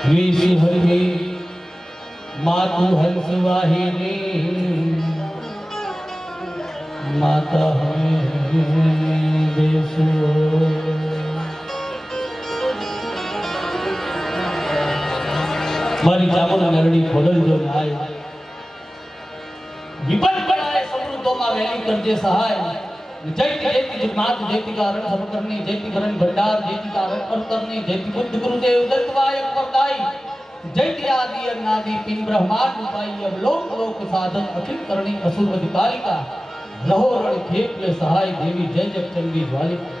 વિષ હરિ માતુ હંસ વાહિની માતા હમે દેશો મારી ચામુંડા નરડી ખોદલજો નાય વિપત બનાય સમૃદ્ધોમાં વેલી કરજે સહાય જયતિ જયતિ માત જયતિ કારણ સબકરની જયતિ કરણ ભંડાર જયતિ કારણ અંતરની જયતિ બુદ્ધ ગુરુદેવ દત્તવાય પરદાય જયતિ આદિ અનાદિ પિન બ્રહ્માંડ ઉપાય અવલોક લોક સાધન અખિલ કરણી અસુર અધિકારિકા રહો રણ ખેપ લે સહાય દેવી જય જગચંડી જ્વાલિકા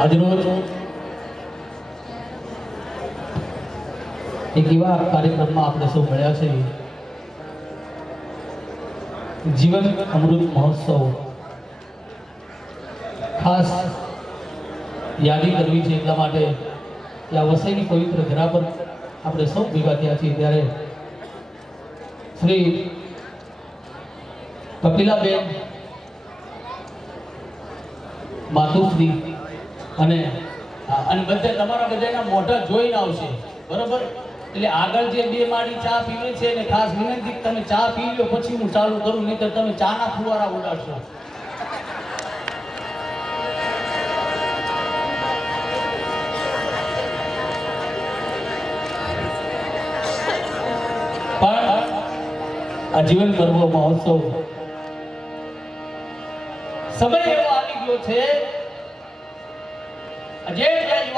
આજરોજ એક એવા કાર્યક્રમમાં આપણે સૌ મળ્યા છે જીવન અમૃત મહોત્સવ ખાસ યાદી કરવી છે એટલા માટે કે આ વસઈની પવિત્ર ધરા પર આપણે સૌ ભેગા થયા છીએ ત્યારે શ્રી કપિલાબેન માતુશ્રી અને બધા તમારા બધાના મોઢા જોઈને આવશે બરોબર એટલે આગળ જે બે માળી ચા પીવે છે ને ખાસ વિનંતી તમે ચા પી લો પછી હું ચાલુ કરું નહીં તો તમે ચાના ફુવારા ઉડાડશો પણ આ જીવન પર્વ મહોત્સવ સમય એવો આવી ગયો છે જે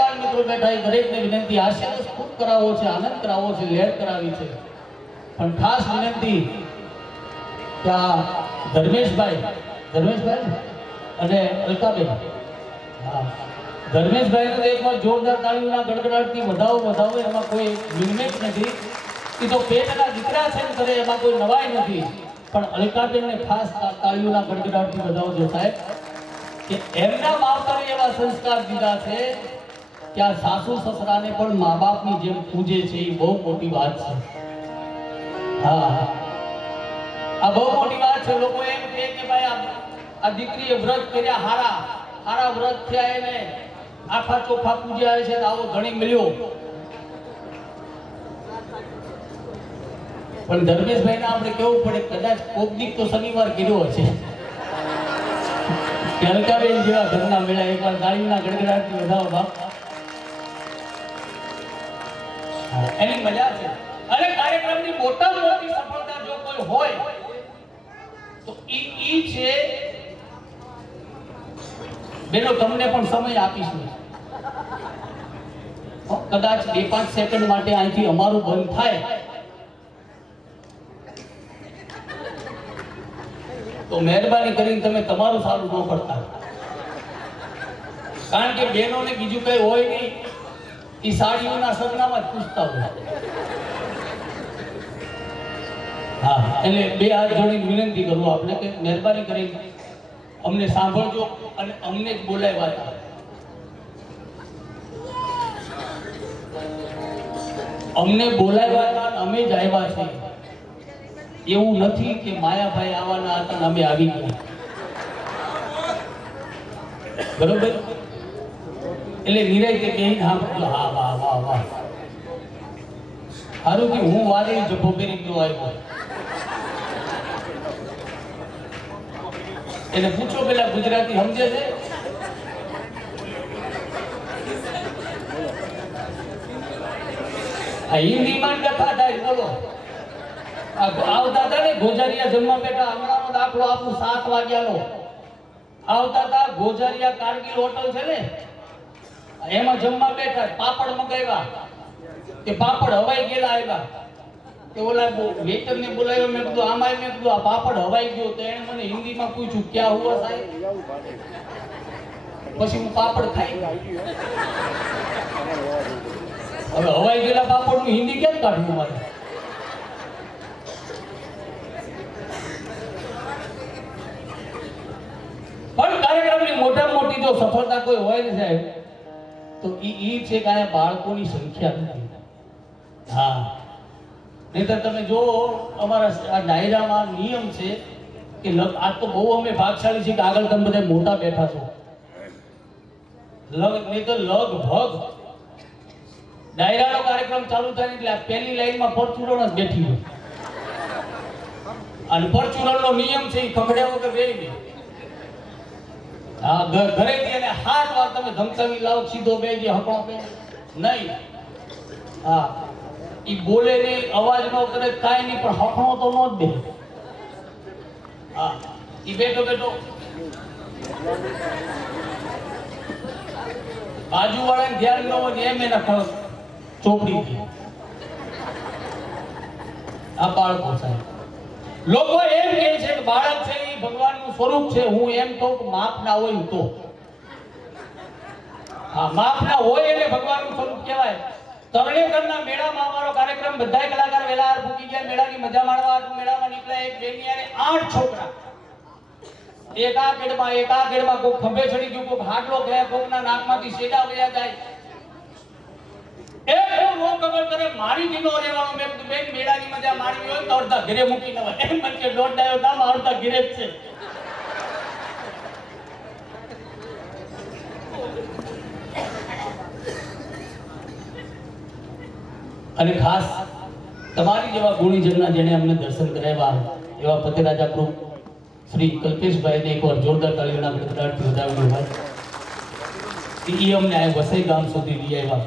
યુવાન મિત્રો બેઠા દરેકને વિનંતી આશીર્વાદ ખૂબ કરાવવો છે આનંદ કરાવવો છે લહેર કરાવી છે પણ ખાસ વિનંતી કે આ ધર્મેશભાઈ અને અલકાબેન ધર્મેશભાઈને એકવાર જોરદાર તાળીઓના ગડગડાટથી વધાવો એમાં કોઈ મિનમેટ નથી એ તો પેટના દીકરા છે ને કરે એમાં કોઈ નવાઈ નથી પણ અલકાબેનને ખાસ તાળીઓના ગડગડાટથી વધાવજો સાહેબ કે એમના માવતરે એવા સંસ્કાર દીધા છે કે આ સાસુ સસરાને પણ મા બાપની જેમ પૂજે છે એ બહુ મોટી વાત છે હા આ બહુ મોટી વાત છે લોકો એમ કહે કે ભાઈ આ દીકરીએ વ્રત કર્યા હારા વ્રત થયા એને આખા ચોખા પૂજ્યા છે આવો ધણી મળ્યો પણ ધર્મેશભાઈને આપણે કેવું પડે કદાચ કોક દીક તો શનિવાર કર્યો હશે અલકાબેન જેવા ઘરના મેળા એકવાર ગાડીના ગડગડાટથી વધાવો બાપ એની મજા છે અને કાર્યક્રમની મોટામાં મોટી સફળતા જો કોઈ હોય તો ઈ છે બેનો તમને પણ સમય આપીશું કદાચ 2-5 સેકન્ડ માટે અહીંથી અમારું બંધ થાય તો મહેરબાની કરીને તમે તમારું સારું ન કરતા કારણ કે બહેનોને બીજું કઈ હોય નહીં એ સાડીઓના સરનામાં જ પૂછતા હોય હા એટલે બે હાથ જોડીને વિનંતી કરું આપણે કે મહેરબાની કરીને અમને સાંભળજો અને અમને જ બોલાવ્યા હતા અમને બોલાવ્યા હતા અમે જ આવ્યા છીએ એવું નથી કે માયાભાઈ આવવાના હતા અમે આવી ગયા બરોબર એટલે નિરાય કે હા વાહ સારું કે હું વાદળી જભો કરી ગયો આવ્યો એને પૂછો પેલા ગુજરાતી સમજે છે આ હિન્દીમાં કથા થાય બોલો આવતા હતા ને ગોજારિયા જમવા બેઠા હમણાંનો દાખલો આપું 7 વાગ્યાનો આવતા હતા ગોજારિયા કારગિલ હોટલ છે ને એમાં જમવા બેઠા પાપડ મંગાવ્યા કે પાપડ હવાઈ ગયેલા આવ્યા કે ઓલા વેઇટર ને બોલાવ્યો મેં કીધું આમાં મેં કીધું આ પાપડ હવાઈ ગયો તો એને મને હિન્દીમાં પૂછ્યું ક્યાં હુઆ સાહેબ પછી હું પાપડ ખાઈ હવે હવાઈ ગયેલા પાપડ નું હિન્દી કેમ કાઢવું મારે પણ કાર્યક્રમની મોટામાં મોટી જો સફળતા કોઈ હોય ને સાહેબ તો ઈ છે કે આ બાળકોની સંખ્યા નથી હા નહીતર તમે જો અમારા આ ડાયરામાં નિયમ છે કે આજ તો બહુ અમે ભાગશાળી છે કે આગળ તમે બધા મોટા બેઠા છો નહીં તો લગભગ ડાયરાનો કાર્યક્રમ ચાલુ થાય એટલે આ પહેલી લાઈનમાં પરચુરણ જ બેઠી હોય અને પરચુરણનો નિયમ છે એ ખખડ્યા વગર રહી નહીં. હા, ઘરેથી એને 7 વાર તમે ધમકાવી લાવો સીધો બે જે હકણો બે નહીં. હા, ઈ બોલે નહીં, અવાજ ન કરે, કાંઈ નહીં, પણ હકણો તો નો જ દે. હા, ઈ બેઠો બાજુવાળાને ધ્યાન ન હોય એમ એના ચોપડી ગઈ. આ બાળકો સાહેબ, લોકો એમ કહે છે કે બાળક છે એ ભગવાનનું સ્વરૂપ છે. હું એમ કહું કે માપ ના હોય તો, હા, માપ ના હોય એટલે ભગવાનનું સ્વરૂપ કહેવાય. તરણેતરના મેળામાં અમારો કાર્યક્રમ બધાય કલાકાર વેલા ભૂકી ગયા. મેળાની મજા માણવા મેળામાં નીકળ્યા. એક બેની અને 8 છોકરા, એક આ કેડમાં કોક ખંભે ચડી ગયું, કોક હાટલો ગયા, કોકના નાકમાંથી શેડા વયા જાય. એક નો ખબર કરે મારી દીનો રહેવાનો. મેં બેન મેળાની મજા મારી હોય તો અડધા ઘરે મૂકી નવા એમ મન કે દોઢ ડાયો દામ અડધા ઘરે જ છે. અને ખાસ તમારી જેવા ગુણીજનના જેને અમને દર્શન કરાવ્યા એવા ફતેરાજા ગ્રુપ શ્રી કલ્પેશભાઈને એકવાર જોરદાર તાળીઓના ગડગડાટથી વધાવ્યું હોય. એ અમને આ વસઈ ગામ સુધી લઈ આવ્યા.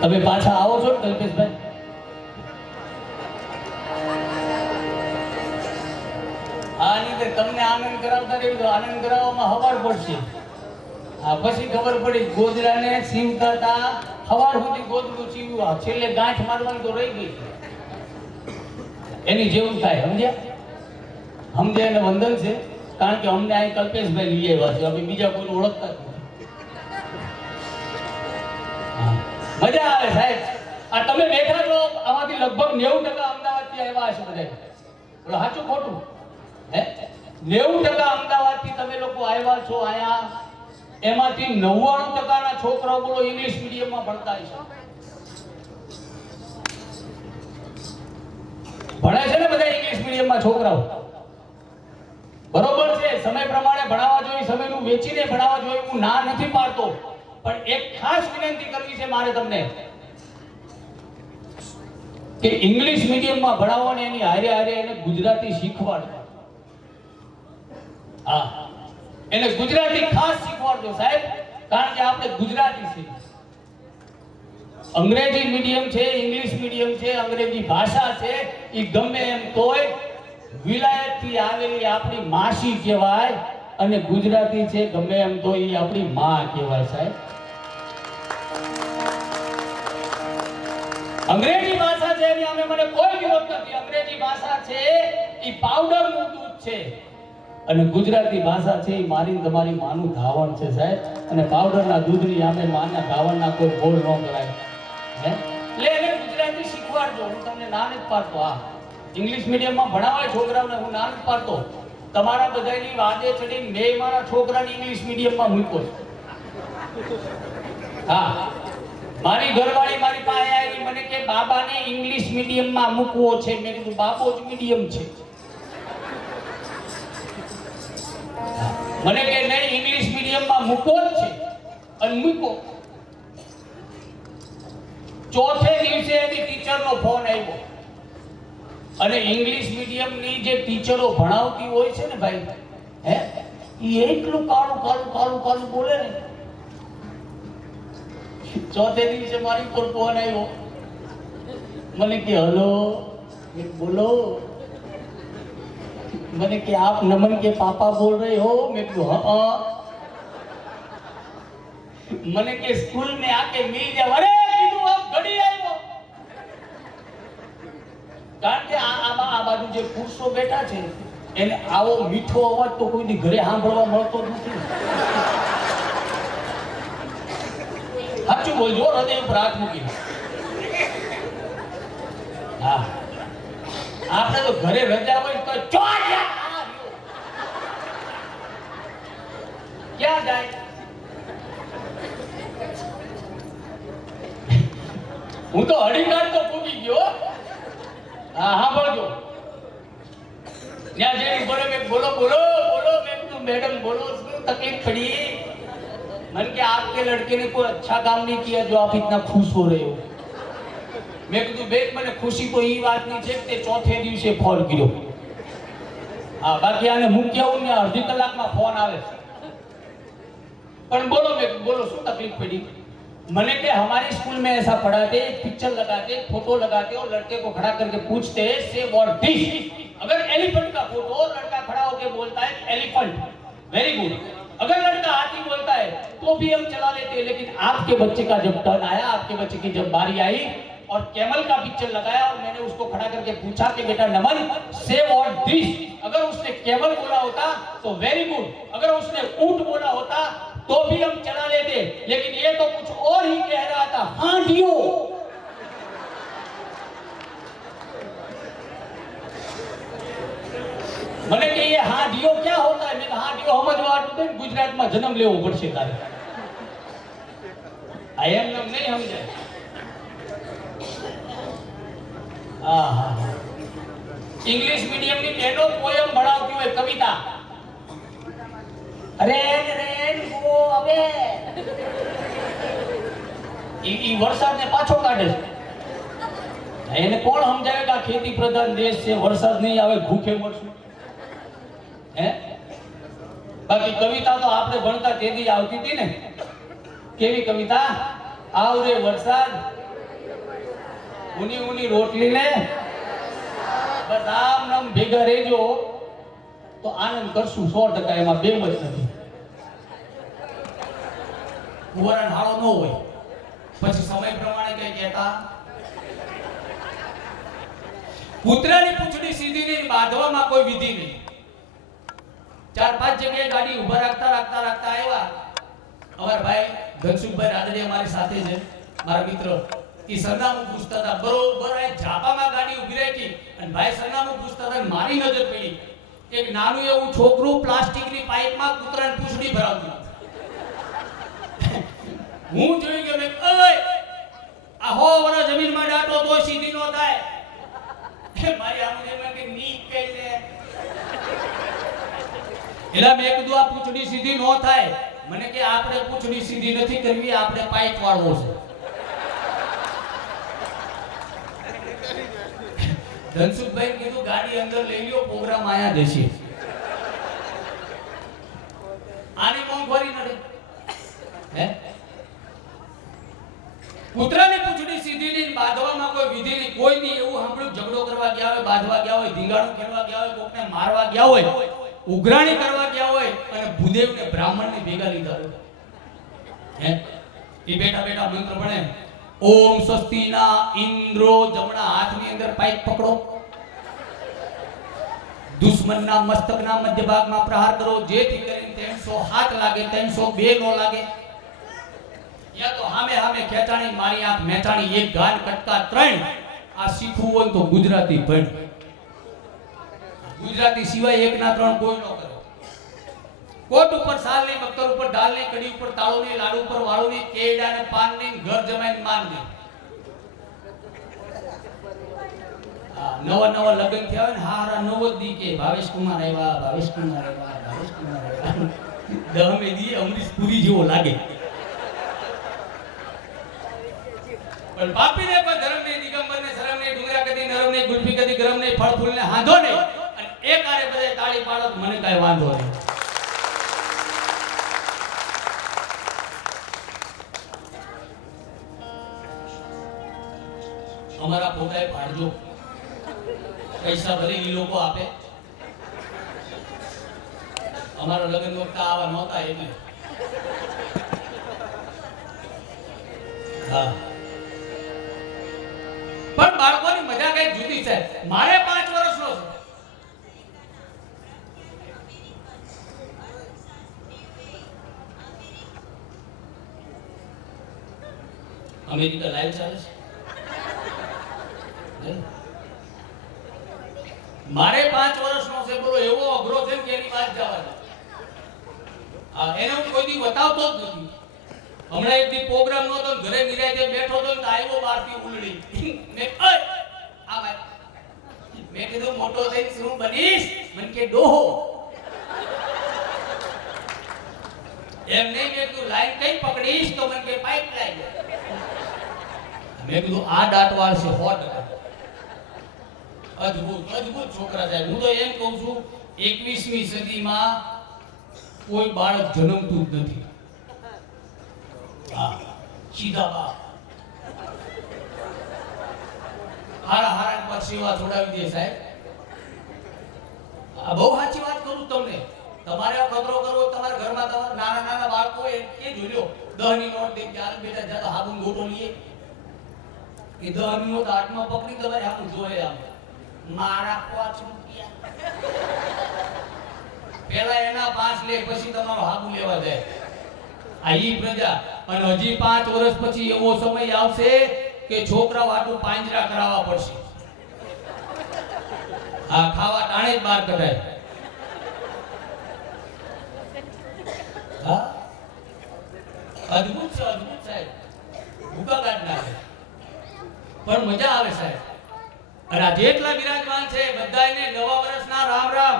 તમે પાછા આવો છો કલ્પેશભાઈ? તમને આનંદ કરાવતા રહ્યું તો આનંદ કરાવવામાં હવાર પડશે. આ પછી ખબર પડી ગોદડાને સીવતા હતા, હવાર સુધી ગોદડું સીવ્યું, છેલ્લે ગાંઠ મારવાની તો રહી ગઈ. એની જેવું થાય. સમજ્યા એને વંદન છે, કારણ કે અમને અહીં કલ્પેશભાઈ લઈ આવ્યા છે. અમે બીજા કોઈને ઓળખતા જ નથી. મજા આવે સાહેબ. આ તમે બેઠા છો, આમાંથી લગભગ 90% અમદાવાદથી આવ્યા હશે બધા. બોલો સાચું ખોટું? 90% અમદાવાદથી તમે લોકો આવ્યા છો અહીંયા. એમાંથી 99% છોકરાઓ બોલો ઇંગ્લિશ મીડિયમમાં ભણતા હશે. ભણે છે ને બધા ઇંગ્લિશ મીડિયમમાં છોકરાઓ? બરોબર છે, સમય પ્રમાણે ભણાવવા જોઈએ, સમયનું વેચીને ભણાવવા જોઈએ. હું ના નથી પાડતો, પણ એક ખાસ વિનંતી કરવી છે મારે તમને કે ઇંગ્લિશ મીડિયમમાં ભણાવો ને એની હારે હારે એને ગુજરાતી શીખવાડો. હા, એને ગુજરાતી ખાસ શીખવાડજો સાહેબ, કારણ કે આપણે ગુજરાતી છે. અંગ્રેજી મીડિયમ છે, ઇંગ્લિશ મીડિયમ છે, અંગ્રેજી ભાષા છે, એ ગમે એમ તોય વિલાયતથી આવેલી આપણી માસી કહેવાય, અને ગુજરાતી છે ગમે એમ તો એ આપણી માં કહેવાય સાહેબ. અંગ્રેજી ભાષા છે એની અમે મને કોઈ વિરોધ નથી. અંગ્રેજી ભાષા છે એ પાવડરનું દૂધ છે, અને ગુજરાતી ભાષા છે એ મારી તમારી માનું ધાવણ છે સાહેબ. અને પાવડરના દૂધની આમે માના ધાવણના કોઈ બોલ ન કરાય. એટલે એને ગુજરાતી શીખવાડજો. હું તમને ના નથી પાડતો. હા, ઇંગ્લિશ મીડિયમમાં ભણાવાય છોકરાઓને, હું ના નથી પાડતો. તમારા બધાની વાદે ચડીને મેં મારા છોકરાને ઇંગ્લિશ મીડિયમમાં મૂક્યો છે. હા, મારી ઘરવાળી મારી પાસે આવી, મને કે બાબાને ઇંગ્લિશ મીડિયમમાં મૂકવો છે. મેં કીધું બાબો જ મીડિયમ છે. મને કે નહીં, ઇંગ્લિશ મીડિયમમાં મૂકવો જ છે. અને મૂકો. ચોથે દિવસે એની ટીચરનો ફોન આવ્યો, અને ઇંગ્લિશ મીડિયમની જે ટીચરો ભણાવતી હોય છે ને ભાઈ, એ એટલું કાળું કાળું કાળું કાળું બોલે ને. ચોથે દિવસે મારી પર ફોન આવ્યો, મને કે હલો, બોલો. मैंने कि आप नमन के पापा बोल रहे हो? मैं कहा हाँ. मैंने कि स्कूल में आके मिल जाओ. अरे कीधु आप घड़ी આવ્યો. કારણ કે આ બાજુ જે પુરુષો બેઠા છે એને આવો મીઠો અવાજ તો કોઈની ઘરે સાંભળવા મળતો નથી. સાચું બોલજો, હૃદય ઉપર હાથ મૂકીને. હા, આપણે તો ઘરે રજા હોય તો ક્યાં જાય? હું તો હડીકાર તો પૂગી ગયો. હા હા બોલજો. ત્યાં જઈને બોલો મેં બોલો બોલો બોલો મેં કીધું मैडम बोलो શું तकलीफ पड़ी. मन के आपके लड़के ने कोई अच्छा काम नहीं किया जो आप इतना खुश हो रहे हो. મેં કીધું બેન મને ખુશી તો એ વાતની છે કે તે ચોથે દિવસે ફોન કર્યો. હા બાકી આને મૂક્યા હું ને અડધી કલાકમાં ફોન આવે. પણ બોલો મેં બોલો શું तकलीफ पड़ी. मैंने कि हमारे स्कूल में ऐसा पढ़ाते पिक्चर लगाते फोटो लगाते और लड़के को खड़ा करके पूछते से व्हाट दिस. अगर एलिफेंट का फोटो लड़का खड़ा होकर बोलता है एलिफेंट वेरी गुड. अगर लड़का हाथी बोलता है तो भी हम चला लेते हैं. लेकिन आपके बच्चे का जब टर्न आया आपके बच्चे की जब बारी आई और कैमल का पिक्चर लगाया और मैंने उसको खड़ा करके पूछा कि बेटा नमन से व्हाट दिस. अगर उसने कैमल बोला होता तो वेरी गुड. अगर उसने ऊंट बोला होता तो भी हम चला लेते. लेकिन ये तो कुछ और ही कह रहा था. हांडियो. મને કે ये हांडियो क्या होता है. मैं कहा हांडियो समझवा तो गुजरात में जन्म लेવો પડશે તારે. आई एम नाम नहीं समझे. હા इंग्लिश मीडियम ની બેનો પોયમ ભણાવતી હોય કવિતા. રેન રેન ગો હવે ઈ વરસાદને પાછો કાઢે છે. એને કોણ સમજાવે કે આ ખેતી પ્રધાન દેશ છે વરસાદ નહીં આવે ભૂખે મરશું. હે બાકી કવિતા તો આપણે ભણતા તેથી આવતી હતી ને. કેવી કવિતા. આવ રે વરસાદ ઉની ઉની રોટલી ને બસ આમ નામ ભેગા રહેજો તો આનંદ કરશું 100%. એમાં બે મત નથી. કુંવરણ હાળો ન હોય પછી સમય પ્રમાણે કઈ કહેતા કૂતરાની પૂંછડી સીધી નહીં બાંધવામાં કોઈ વિધિ નહીં. 4-5 જગ્યાએ ગાડી ઉભા રાખતા રાખતા રાખતા આવ્યા. અમારા ભાઈ ધનસુખભાઈ રાદડિયા મારી સાથે છે મારા મિત્ર. ઈ સરનામું પૂછતા હતા. બરોબર આ ઝાપામાં ગાડી ઊભી રાખી અને ભાઈ સરનામું પૂછતા હતા. મારી નજર પડી એક નાનું એવું છોકરું પ્લાસ્ટિકની પાઇપમાં કૂતરાની પૂંછડી ભરાવતું. હું જોઈ ગયો મેં ઓય આ હો વરા જમીનમાં ડાટો તો સીધી નો થાય. મારી આમને એમ કે ની કઈ લે એલા મેં કીધું આ પૂંછડી સીધી નો થાય. મને કે આપણે પૂંછડી સીધી નથી કરવી આપણે પાઇપ વાળવો છે. ધનસુખભાઈ કીધું ગાડી અંદર લઈ લ્યો પ્રોગ્રામ આયા દેશે. આની મોંઘવારી નથી. હે કૂતરાની પૂંછડી સીધી નહીં બાંધવામાં કોઈ વિધિ નહીં કોઈ નહીં. એવું સાંભળ્યું ઝઘડો કરવા ગયા હોય બાંધવા ગયા હોય ધીંગાણું ખેડવા ગયા હોય કોકને મારવા ગયા હોય ઉઘરાણી કરવા ગયા હોય અને ભૂદેવને બ્રાહ્મણને ભેગા લીધા હોય. હે એ બેઠા બેઠા મંત્ર ભણે ઓમ સ્વસ્તિના ઇન્દ્રો. જમણા હાથની અંદર પાઇપ પકડો. દુશ્મનના મસ્તકના મધ્ય ભાગમાં પ્રહાર કરો જેથી કરીને 300 હાથ લાગે 302 નો લાગે. યા તો હામે હામે ખેંચાણી મારી આંખ મેચાણી એક ગાન કટકા 3. આ શીખવું હોય તો ગુજરાતી ભણ. ગુજરાતી સિવાય 1 ના 3 કોઈ ન કરે. કોટ ઉપર સાલ નહીં બખ્તર ઉપર ડાલ નહીં કડી ઉપર તાળો નહીં લાડુ ઉપર વાળો નહીં કેડા ને પાન નહીં ઘર જમાઈને માન નહીં. નવા નવા લગ્ન થયા હોય ને હારા નવો દી કે ભાવેશ કુમાર આવ્યા ભાવેશ કુમાર આવ્યા ભાવેશ કુમાર આવ્યા. દહમે દી અમરીશ પુરી જેવો લાગે. પણ પાપીને કોઈ ધર્મ નહીં દિગંબર ને શરમ નહીં ડુંગરા કદી નરમ નહીં ગુલ્ફી કદી ગરમ નહીં ફળ ફૂલ ને હાંધો નહીં. અને એક આરે બધે તાળી પાડો તો મને કાઈ વાંધો નહીં. અમારા પોતાએ પાડજો પૈસા ભલે ઈ લોકો આપે. અમારા લગ્ન વખતે આવા નહોતા એટલે. હા પણ બાળકોની મજા કઈ જુદી છે. મારે 5 વર્ષનો છે. અમેરિકા લાઈવ ચાલે છે. મારે 5 વર્ષનો છે. બોલો એવો અઘરો છે કે એની વાત જવા દે. એને હું કોઈ દી બતાવતો જ નથી. હમણાં એક દી પ્રોગ્રામ નહોતો ને ઘરે નિરાયતે બેઠો તો ને તો આવ્યો બહારથી ઉલડી મેં ઓય આ ભાઈ મેં કીધું મોટો થઈને શું બનીશ મને કે ડોહો એમ નહીં મેં કીધું લાઈન કઈ પકડીશ તો મને કે પાઇપ લાઈન મેં કીધું આ દાંતવાળ છે 100% અદ્ભુત છોકરા સાહેબ હું તો એમ કહું છું 21મી સદીમાં કોઈ બાળક જન્મતું જ નથી સીધા બાપ હારા પર સેવા છોડાવી દે સાહેબ આ બહુ સાચી વાત કરું તમને તમારે ખતરો કરવો તમારા ઘરમાં તમારા નાના બાળકો એ જોયો 10 ની નોટ દે ચાલ બેટા જા હાબુન ગોટો લઈએ એ 10 ની નોટ હાથમાં પકડી તમારે આમ જોયે આમ મારા 5 રૂપિયા પહેલા એના 5 લે પછી તમારો હાબુ લેવા જાય આ ઈ પ્રજા અને હજી 5 વર્ષ પછી એવો સમય આવશે કે છોકરા વાટું પાંજરા કરાવવા પડશે આ ખાવા ટાણે જ બહાર કઢાય હા અદ્ભુત સાહેબ ભૂકા કાઢ નાખે પણ મજા આવે સાહેબ અને આ જેટલા બિરાજમાન છે બધાને નવા વર્ષના રામ રામ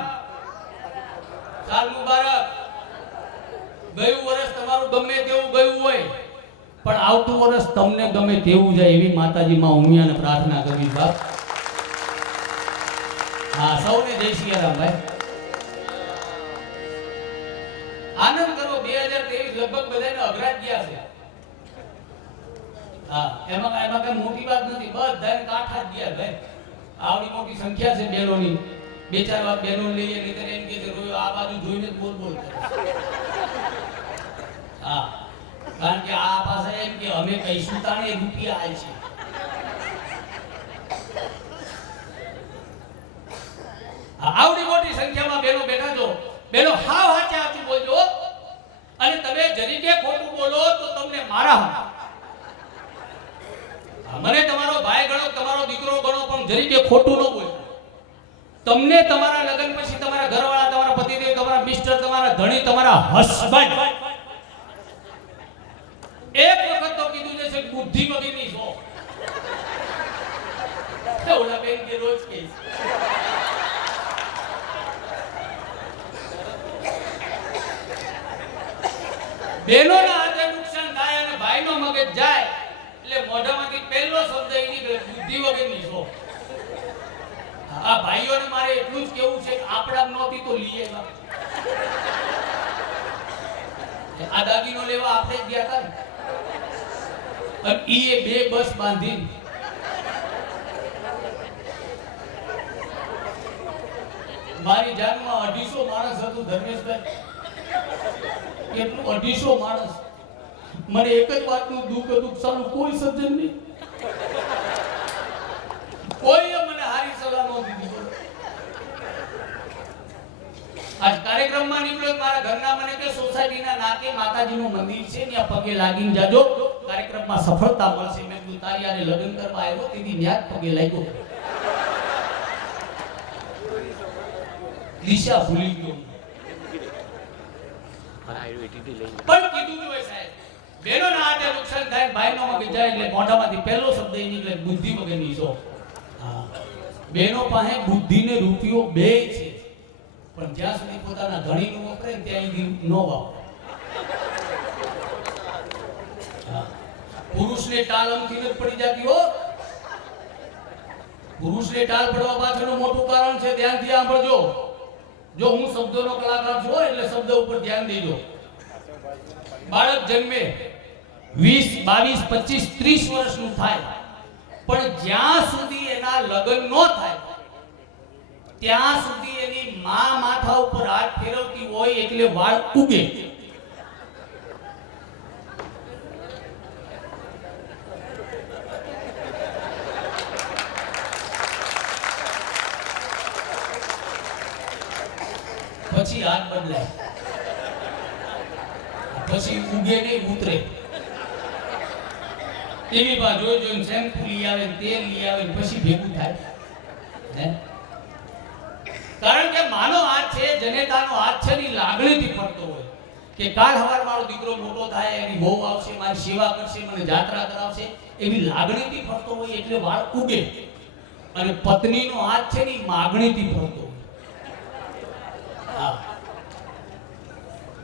સાલ મુબારક ગયું વર્ષ તમારું ગમે તેવું ગયું હોય પણ આવતું વર્ષ તમને ગમે તેવું જાય એવી માતાજી માં ઉમિયાને પ્રાર્થના કરવી બાપ હા સૌને જય સિયારામ ભાઈ આનંદ કરો 2023 લગભગ બધાને અઘરા ગયા છે હા એમાં કઈ મોટી વાત નથી બધાને કાઠા જ ગયા ભાઈ આવડી મોટી સંખ્યા છે બહેનોની બે ચાર વાર બહેનો લઈએ નહીતર એમ કે રોયો આ બાજુ જોઈને જ બોલ કરે હા કારણ કે આ પાસે એમ કે અમે કઈશું તાણે રૂપિયા આય છે આવડી મોટી સંખ્યામાં બહેનો બેઠા છો બહેનો હાવ હાચે હાચું બોલજો અને તમે જરીકે ખોટું બોલો તો તમને મારા મને તમારો ભાઈ ગણો તમારો દીકરો ગણો પણ જરીકે ખોટું ન બોલજો તમને તમારા લગ્ન પછી તમારા ઘરવાળા તમારા પતિદેવ તમારા મિસ્ટર તમારા ધણી તમારા હસબન્ડ એક વખત તો કીધું છે બુદ્ધિ વગરની છો તો ઓલા બેન કે રોજ કે બેનોના હાથે નુકસાન થાય અને ભાઈનો મગજ જાય એટલે મોઢામાંથી પહેલો શબ્દ એ નીકળે બુદ્ધિ વગરની છો આ ભાઈઓને મારે એટલું જ કેવું છે કે આપડા નહોતી તો લઈએ આ દાગીનો લેવા આપણે જ ગયા હતા ને અને ઈએ 2 બસ બાંધી મારી જાનમાં 250 માણસ હતું ધર્મેશભાઈ કેટલું 250 માણસ મને એક જ વાતનું દુઃખ હતું સાલું કોઈ સજ્જન નહીં કોઈએ મને હારી સલાહ નહોતી દીધી આજ કાર્યક્રમમાં નીકળ્યો મારા ઘરના મને કે સોસાયટીના નાકે માતાજીનું મંદિર છે ત્યાં પગે લાગીને જાજો કાર્યક્રમમાં સફળતા મળશે મેં કીધું તારી આને લગ્ન કરવા આવ્યો તેથી ન્યાજ પગે લાગ્યો દિશા ભૂલી ગયો પણ કીધું જો સાહેબ બેનોના હાથે નુકસાન થાય ભાઈનો મગજ જાય એટલે મોઢામાંથી પહેલો શબ્દ એ નીકળે બુદ્ધિ વગરની છો બેનો પાસે બુદ્ધિ ને રૂપિયો બે છે પણ જ્યાં સુધી પોતાના ધણીનું વપરે ને ત્યાં સુધી નો વાપરે પુરુષને ટાલ અમથી જ પડી જતી હો પુરુષને ટાલ પડવા પાછળનું મોટું કારણ છે ધ્યાનથી સાંભળજો જો હું શબ્દોનો કલાકાર છું એટલે શબ્દ ઉપર ધ્યાન દેજો બાળક જન્મે 20 22 25 30 વર્ષનું થાય પણ જ્યાં સુધી એના લગ્ન ન થાય ત્યાં સુધી એની માં માથા ઉપર હાથ ફેરવતી હોય એટલે વાળ ઉગે પછી હાથ બદલાય પછી ઉગે નહીં ઉતરે એની બા જોઈને શેમ્પુ લઈ આવે તેલ લઈ આવે પછી ભેગું થાય હે કારણ કે માનો હાથ છે જનેતાનો હાથ છે ની લાગણીથી ફરતો હોય કે કાલ હવાર મારો દીકરો મોટો થાય, એની બહુ આવશે, મારી સેવા કરશે, મને જાત્રા કરાવશે, એવી લાગણીથી ફરતો હોય એટલે વાળ ઉગે. અને પત્નીનો હાથ છે ને માગણીથી ફરતો હોય. હા,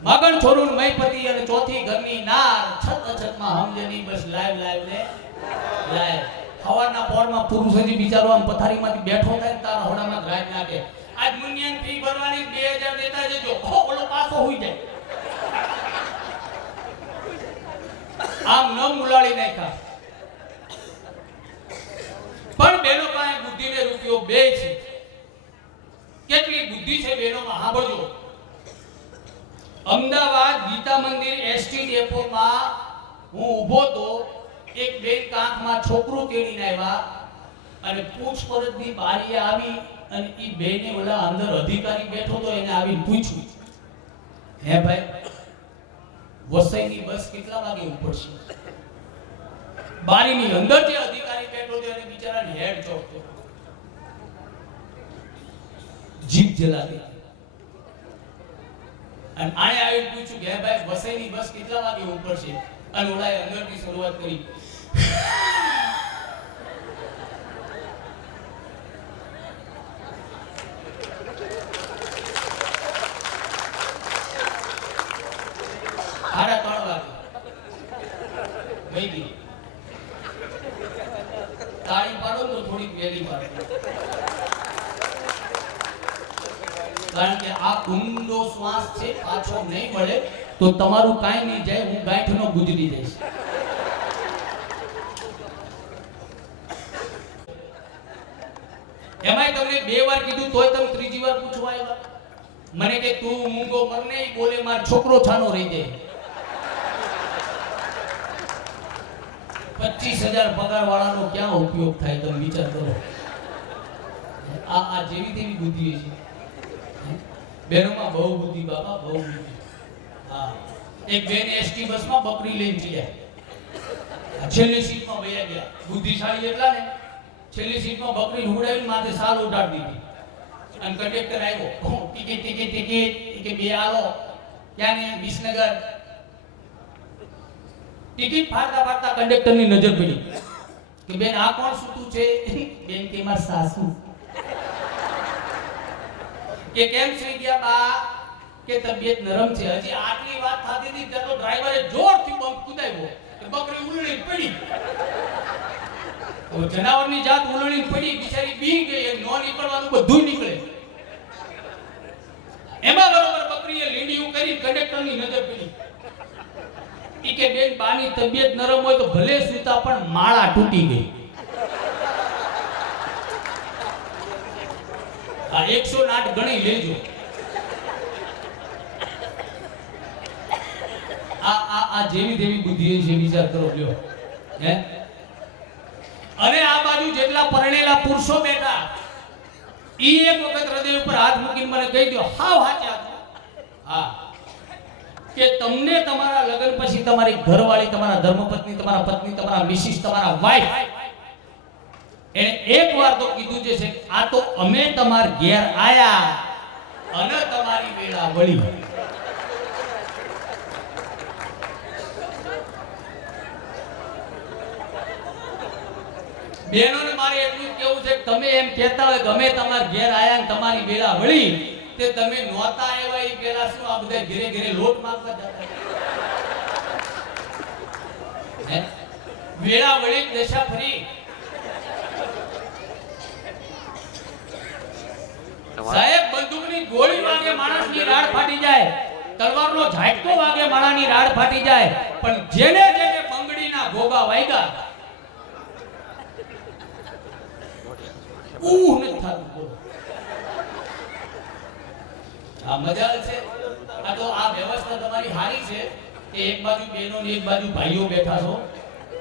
મગન છોરું મયપતિ અને ચોથી ઘરની નાર, છત છતમાં હમજની બસ લાઈવ લાઈવ ને લાઈવ. હવારના પોરમાં પુરુષ હજી બિચારો આમ પથારીમાંથી બેઠો થાય ને તારા હોડામાં રાજ નાખે, આજ મુનિયન ફી ભરવાની 2000 દેતા જજો, ઓલો પાછો હોઈ જાય. આમ ન મુલાડી નાખ્યા. પણ બેનો પાસે બુદ્ધિ ને રૂપિયો બે છે. કેટલી બુદ્ધિ છે બેનોમાં, સાંભળજો. અમદાવાદ ગીતા મંદિર એસટી ડેપોમાં હું ઊભો તો, એક બેન કાંખમાં છોકરું તેડીને આવ્યા અને પૂછપરછની બારીએ આવી અને ઈ બેને ઓલા અંદર અધિકારી બેઠો તો એને આવીને પૂછ્યું, હે ભાઈ, વસઈની બસ કેટલા વાગે ઉપડશે? બારીની અંદર જે અધિકારી બેઠો હતો એને બિચારાને હેડ ચોકતો, જીભ જલાતી. અને આને આવીને પૂછ્યું કે હે ભાઈ, વસઈની બસ કેટલા વાગે ઉપડશે? અને ઓલાએ અંદરથી શરૂઆત કરી, સાડા 3 વાગે. વૈદી તાળી પાડો તો થોડીક વહેલી પાડો, કારણ કે આ ઊંડો શ્વાસ છે, પાછો નહીં મળે તો તમારું કાંઈ નહીં જાય, હું ગાંઠનો ગુજરી જઈશ. એમાંય તમને 2 વાર કીધું તોય તમે ત્રીજી વાર પૂછવા આવ્યા. મને કે તું મૂંગો મરને, બોલે મારો છોકરો છાનો રહી જાય. 25,000 પગાર વાળાનો ક્યાં ઉપયોગ થાય, તમે વિચાર કરો. આ જેવી તેવી બુદ્ધિ છે. બહેનોમાં બહુ બુદ્ધિ, બાબા બહુ બુદ્ધિ. હા, એક બેન એસટી બસમાં બકરી લઈને ચડ્યા, છેલ્લી સીટમાં બેસી ગયા. બુદ્ધિશાળી એટલા ને, છેલ્લી સીટમાં બકરી ઉડાવીને માથે સાલ ઉડાડી દીધી. અને કંડક્ટર આવ્યો, ટિકિટ ટિકિટ ટિકિટ કે બે આલો. ક્યાં ને? વિસનગર. ટિકિટ ફાડતા ફાડતા કંડક્ટરની નજર પડી કે બેન આ કોણ સૂતું છે? બેન કે મારા સાસુ. કે કેમ સુઈ ગયા બા? કે તબિયત નરમ છે. હજી આટલી વાત થતી હતી ત્યાં તો ડ્રાઈવરે જોરથી બમ્પ કુદાવ્યો કે બકરી ઉલળી પડી. તો જનાવરની જાત ઉલળી પડી, બિચારી બી ગઈ. એમ નો નીકળવાનું બધું નીકળે. એમાં બરોબર બકરીએ લીંડિયું કરી કંડક્ટરની નજર પડી. ઈ કે બેન બાની તબિયત નરમ હોય તો ભલે સૂતા, પણ માળા તૂટી ગઈ. આ 108 ગણી લેજો. આ જેવી દેવી બુદ્ધિ છે, વિચાર કરો લ્યો. હે, અને આ બાજુ જેટલા પરણેલા પુરુષો બેઠા, ઈ એક વખત હૃદય ઉપર હાથ મૂકીને મને કહી દો, હાવ હાચા. હા, કે તમને તમારા લગ્ન પછી તમારી ઘરવાળી, તમારા ધર્મપત્ની, તમારા પત્ની, તમારા મિસિસ, તમારા વાઈફ, એને એક વાર તો કીધું છે, આ તો અમે તમાર ઘેર આયા અને તમારી વેળા વળી. બહેનોને મારે એટલું કેવું છે કે તમે એમ કહેતા હોય કે અમે તમાર ઘેર આયા અને તમારી વેળા વળી, તે તમે નહોતા આવ્યા એ પેલા શું આ બધા ઘરે ઘરે લોટ માંગતા જતા? હે, વેળા વળી દશા ફરી. સાહેબ, બંદૂકની ગોળી વાગે માણસની રાડ ફાટી જાય, તલવારનો ઝાટકો વાગે માણસની રાડ ફાટી જાય, પણ જેને જેને બંગડીના ભોગા વાગ્યા નથી થતું. આ મજાલ છે. આ તો આ વ્યવસ્થા તમારી હારી છે કે એક બાજુ બહેનો ને એક બાજુ ભાઈઓ બેઠા છો,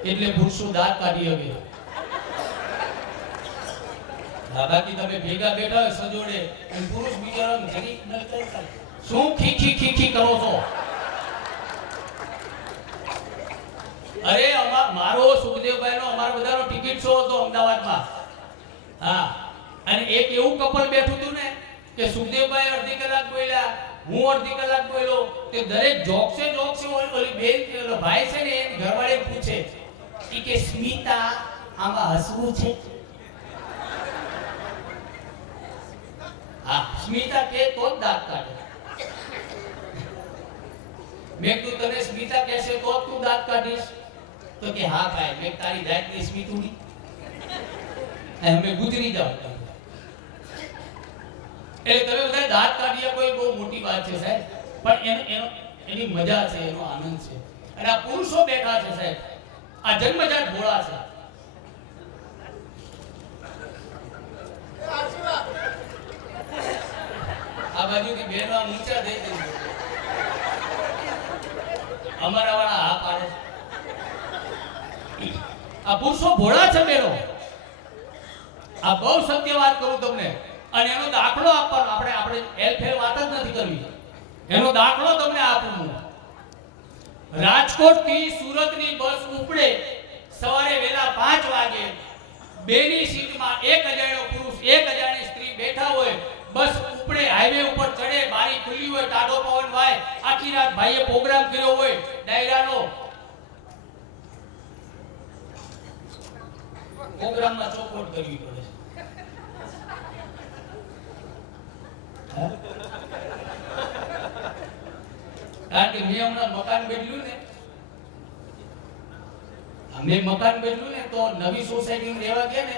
એટલે પુરુષો દાંત કાઢી શકે. બાકી તમે ભેગા બેઠા હોય સજોડે, અને પુરુષ બિચારો જરી શું ખીખી ખીખી કરો છો? અરે મારો સુખદેવભાઈ નો, અમારા બધાનો ટિકિટ શો હતો અમદાવાદમાં. હા, અને એક એવું કપલ બેઠું હતું ને કે સુખદેવભાઈ અડધી કલાક બોલ્યા, હું અડધી કલાક બોલ્યો તે દરેક જોક્સે ઓલી બેન ઓલો ભાઈ છે ને એની ઘરવાળી પૂછે ઈ કે સ્મિતા આમાં હસવું છે? હા, સ્મિતા કે તો જ દાંત કાઢે. મેં કીધું તને સ્મિતા કહેશે તો જ તું દાંત કાઢીશ? તો કે હા ભાઈ, મેં તારી જાતની સ્મિતુડી અમે ગુજરી જાવ. એટલે તમે બધા દાંત કાઢીએ કોઈ બહુ મોટી વાત છે સાહેબ, પણ એની મજા છે, એનો આનંદ છે. અને આ પુરુષો બેઠા છે સાહેબ, આ જન્મજાત ભોળા છે. આ બાજુથી બહેનો આમ ઊંચા થઈ ગઈ, અમારા વાળા હા પાડે. આ પુરુષો ભોળા છે બહેનો, આ બહુ સત્ય વાત કરું તમને. અને એનો દાખલો આપવાનો, આપણે એલફેલ વાત જ નથી કરવી, એનો દાખલો તમને આપું હું. રાજકોટ થી સુરત ની બસ ઉપડે સવારે વેલા 5 વાગે. બેની સીટમાં એક અજાણ્યો પુરુષ, એક અજાણી સ્ત્રી બેઠા હોય. બસ ઉપડે, હાઈવે ઉપર ચડે, બારી ખુલ્લી હોય, ટાઢો પવન વાય. આખી રાત ભાઈએ પ્રોગ્રામ કર્યો હોય ડાયરાનો, પ્રોગ્રામમાં ચોખવટ કરવી પડે. કારણ કે મેં હમણાં મકાન બદલ્યું ને તો નવી સોસાયટીમાં રહેવા ગયા ને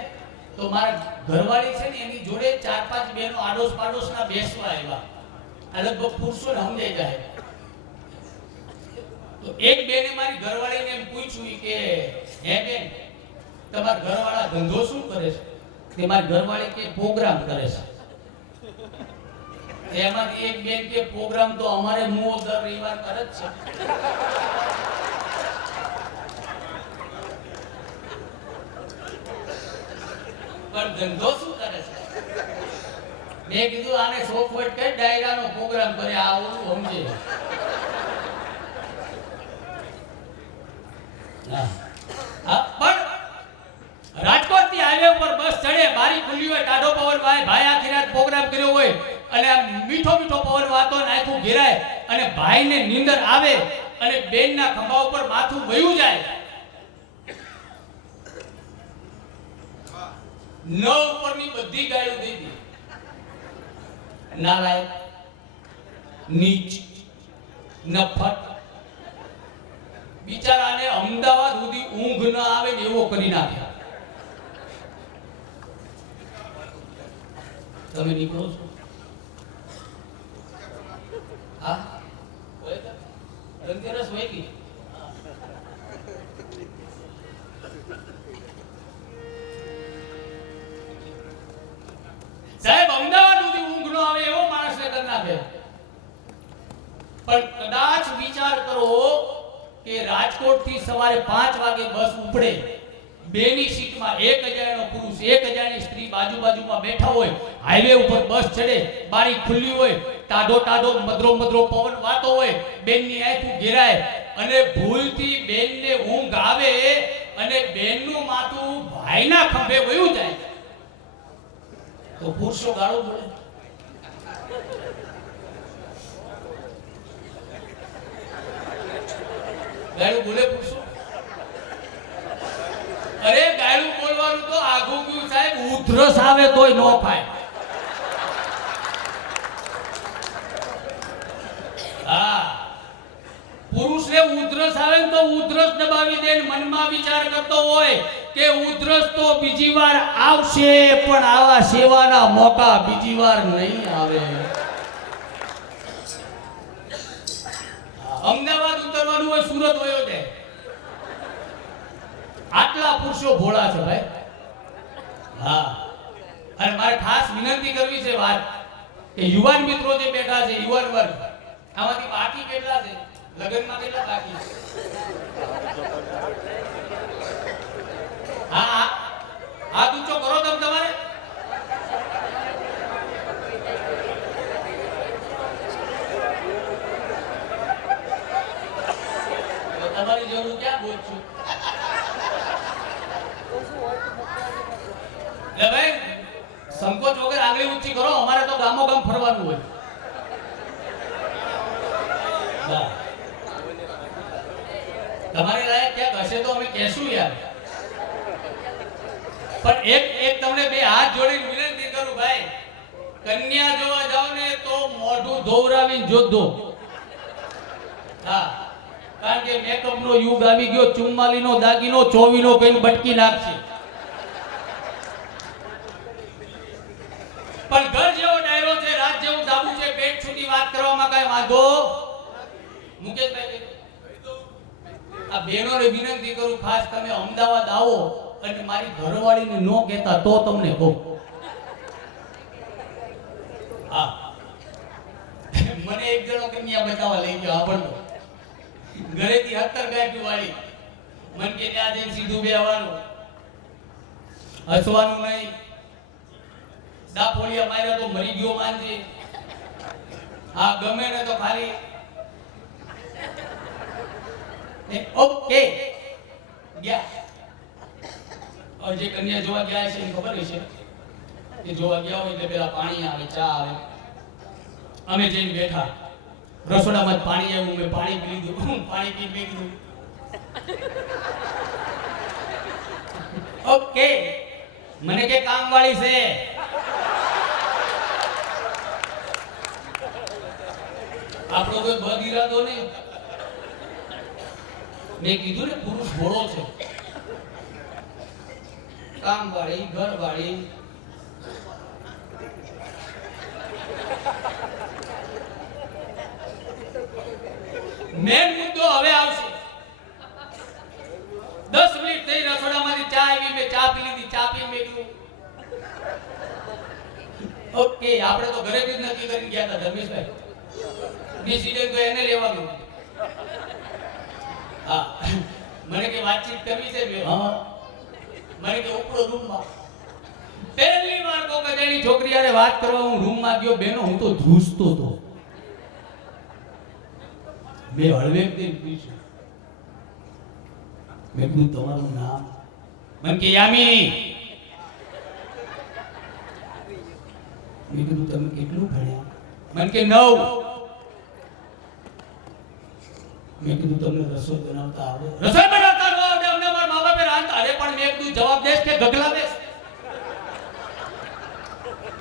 તો મારા ઘરવાળી છે ને એની જોડે 4-5 બહેનો આડોશ પાડોશના બેસવા આવ્યા. આ લગભગ પુરુષોને સમજાઈ જાય. તો એક બેને મારી ઘરવાળીને એમ પૂછ્યું કે હે બેન, તમારા ઘરવાળા ધંધો શું કરે છે? તે મારી ઘરવાળી કે પ્રોગ્રામ કરે છે. એમાંથી એક બેન કે પ્રોગ્રામ તો અમારે મુઓ દર રવિવાર કરે જ છે. પણ ધંધો શું કરે છે? મેં કીધું આને સોફવટ કે ડાયરાનો પ્રોગ્રામ કરે, આવું સમજે. પણ રાજકોટ થી હાઈવે ઉપર બસ ચડે, બારી ખુલ્લી હોય, ટાઢો પવન વાય, ભાઈ આખી રાત પ્રોગ્રામ કર્યો હોય અને આ મીઠો પવન વાતો ને આખું ઘેરાય અને ભાઈને નીંદર આવે અને બેનના ખંભા ઉપર માથું વયું જાય. ન ઉપરની બધી ગાયો દઈ દી. નાલાયક, નીચ, નફટ, બિચારાને અમદાવાદ સુધી ઊંઘ ન આવે ને એવો કરી નાખ્યા. તમે નીકળો છો? હા, ધનતેરસ હોય ગઈ. સાહેબ, અમદાવાદ સુધી ઊંઘ ન આવે એવો માણસને કરી નાખે. પણ કદાચ વિચાર કરો કે રાજકોટ થી સવારે 5 વાગે બસ ઉપડે, બેની સીટમાં એક અજાણ્યો પુરુષ, એક અજાણી સ્ત્રી બાજુમાં બેઠા હોય, હાઈવે ઉપર બસ ચડે, બારી ખુલ્લી હોય, ટાઢો મધરો પવન વાતો હોય, બેનની આંખું ઘેરાય અને ભૂલથી બેનને ઊંઘ આવે અને બેનનું માથું ભાઈના ખંભે વયું જાય તો પુરુષો ગાળો બોલે. ગાળું બોલે પુરુષો? અરે ગાળું બોલવાનું તો આઘું ગયું સાહેબ, ઉધરસ આવે તોય નો ખાય. હા, પુરુષને ઉધરસ આવે ને તો ઉધરસ દબાવી દે, મનમાં વિચાર કરતો હોય કે ઉધરસ તો બીજી વાર આવશે પણ આવા સેવાના મોકા બીજી વાર નહીં આવે. અમદાવાદ ઉતરવાનું હોય, સુરત વયો જાય. આટલા પુરુષો ભોળા છે ભાઈ. હા, અને મારે ખાસ વિનંતી કરવી છે વાત કે યુવાન મિત્રો જે બેઠા છે, યુવાન વર્ગ, આમાંથી બાકી કેટલા છે? લગ્નમાં કેટલા બાકી છે? હા, હાથ ઊંચો કરો તમે તમારે. તમારી જરૂર ક્યાં બોલશું? ભાઈ સંકોચ વગર આંગળી ઊંચી કરો, અમારે તો ગામો ગામ ફરવાનું હોય. તમારી લાયક ક્યાંક હશે તો અમે કહેશું યાર. પણ એક તમને બે હાથ જોડીને વિનંતી કરું ભાઈ, કન્યા જોવા જાવ ને તો મોઢું ધોવરાવીને જોજો. હા, કારણ કે મેકઅપ નો યુગ આવી ગયો. 44 નો દાગીનો 24 નો કઈ બટકી નાખશે. પણ ઘર જેવો ડાયરો છે, રાત જેવું ધાબુ છે, પેટ સુધી વાત કરવામાં કઈ વાંધો. મુકેશભાઈ, આ બહેનોને વિનંતી કરું, ખાસ તમે અમદાવાદ આવો અને મારી ઘરવાળીને નો કહેતા તો તમને કહું. હા, મને એક જણો કન્યા બતાવવા લઈ ગયો. આપણો ઘરેથી 17 ગાંઠી વાળી. મન કે ત્યાં જઈને સીધું બેહવાનું, હસવાનું નહીં. દાફોડિયા માર્યા તો મરી ગયો માનજે. હા, ગમે ને તો ખાલી ઓકે ગયા. જે કન્યા જોવા ગયા છે એને ખબર હશે કે જોવા ગયા હોય એટલે પેલા પાણી આવે, ચા આવે. અમે જઈને બેઠા, રસોડામાં પાણી આવ્યું, મેં પાણી પી લીધું. પાણી પી લીધું. ઓકે, મને કે કામ વાળી છે. આપણો કોઈ બદ ઈરાદો નહીં. મેં કીધું ને પુરુષ ભોળો છે. કામ વાળી, ઘર વાળી. મેન મુદ્દો હવે આવશે. 10 મિનિટ થઈ, રસોડામાંથી ચા આવી, મેં ચા પી લીધી. ચા પી મેં કીધું ઓકે. આપણે તો ઘરેથી જ નક્કી કરીને ગયા હતા ધર્મેશભાઈ. ડિસિઝન તો એને લેવાનું. હા, મને કે વાતચીત કરવી છે. હા, મને કે ઉપરો રૂમમાં. પહેલી વાર કોઈ કજાની છોકરી હારે વાત કરવા હું રૂમમાં ગયો. બેનો હું તો ધ્રુસતો હતો. મેં હળવેકથી પૂછ્યું, મેં કીધું તમારું નામ? મને કે યામિની. મેં કીધું તમે કેટલું ભણ્યા? મને કે 9. મેં કીધું તમને રસોઈ બનાવતા આવડે? રસોઈ બનાવતા ન આવડે, અમને મારા મા બાપે રાંધતા. અરે પણ મેં કીધું જવાબ દેશ કે ગગલા દેશ?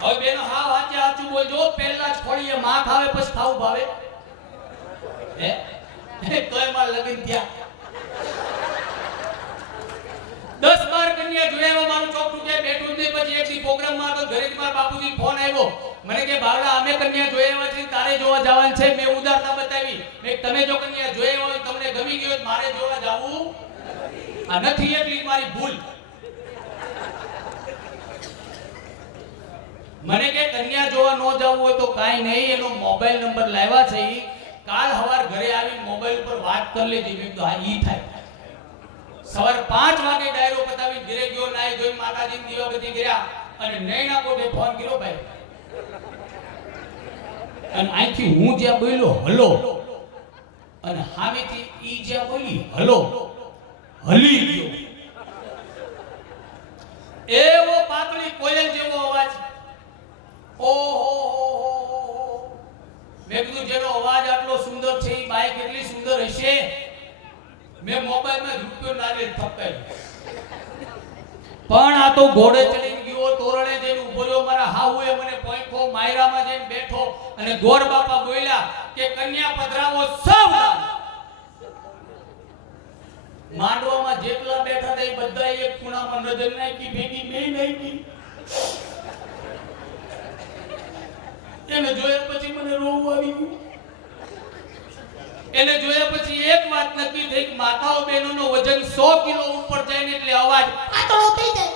હવે બેનો હા વાંચે સાચું બોલજો. પહેલા જ ખોડીએ માં ખાવે પછી ખાવું ભાવે. હે તોય માર લગન થયા. 10-12 કન્યા જોયા. મારું ચોક તૂટ્યા બેઠું નહીં. પછી એક દી પ્રોગ્રામમાં તો ઘરેથી મારા બાપુજી ફોન આવ્યો. મને કે બાવલા અમે કન્યા જોયા છે, તારે જોવા જવાનું છે. મેં ઉદારતા બતાવી. મેં તમે જો કન્યા જોયા હોય, તમને ગમી ગઈ હોય, મારે જોવા જાવું આ નથી. એટલી મારી ભૂલ. મને કે કન્યા જોવા ન જવું હોય તો કાઈ નહીં, એનો મોબાઈલ નંબર લાવ્યા છે. કાલ સવાર ઘરે આવી મોબાઈલ ઉપર વાત કરી લેજે. મેં તો હા ઈ થાય. સવાર 5 વાગે ડાયરો પતાવી ઘરે ગયો. નાઈ ધોઈ માતાજીની દીવા બધી કર્યા અને નૈના કોટે ફોન કર્યો ભાઈ. અને અહીંથી હું જ્યાં બોલ્યો હલો, અને સામેથી ઈ જ્યાં બોલી હલો, હલી ગયો. એવો પાતળી કોયલ જેવો અવાજ. ઓહો, મેં કીધું જેનો અવાજ આટલો સુંદર છે એ બાઈ કેટલી સુંદર હશે. મેં મોબાઈલમાં રૂપિયો નાખે થપકાઈ. પણ આ તો ઘોડે ચડીને ગયો, તોરણે જઈને ઉભો રહ્યો. મારા હાઉએ મને પોઈખો, માયરામાં જઈને બેઠો અને ગોર બાપા બોલ્યા કે કન્યા પધરાવો સૌ. માંડવામાં જેટલા બેઠા હતા એ બધા એક ખૂણામાં નજર નાખી, ભેગી બે નાખી. એને જોયા પછી મને રોવું આવી ગયું. એને જોયા પછી એક વાત નક્કી થઈ કે માતાઓ બહેનોનો વજન 100 કિલો ઉપર જાય ને એટલે અવાજ પાતળો થઈ જાય.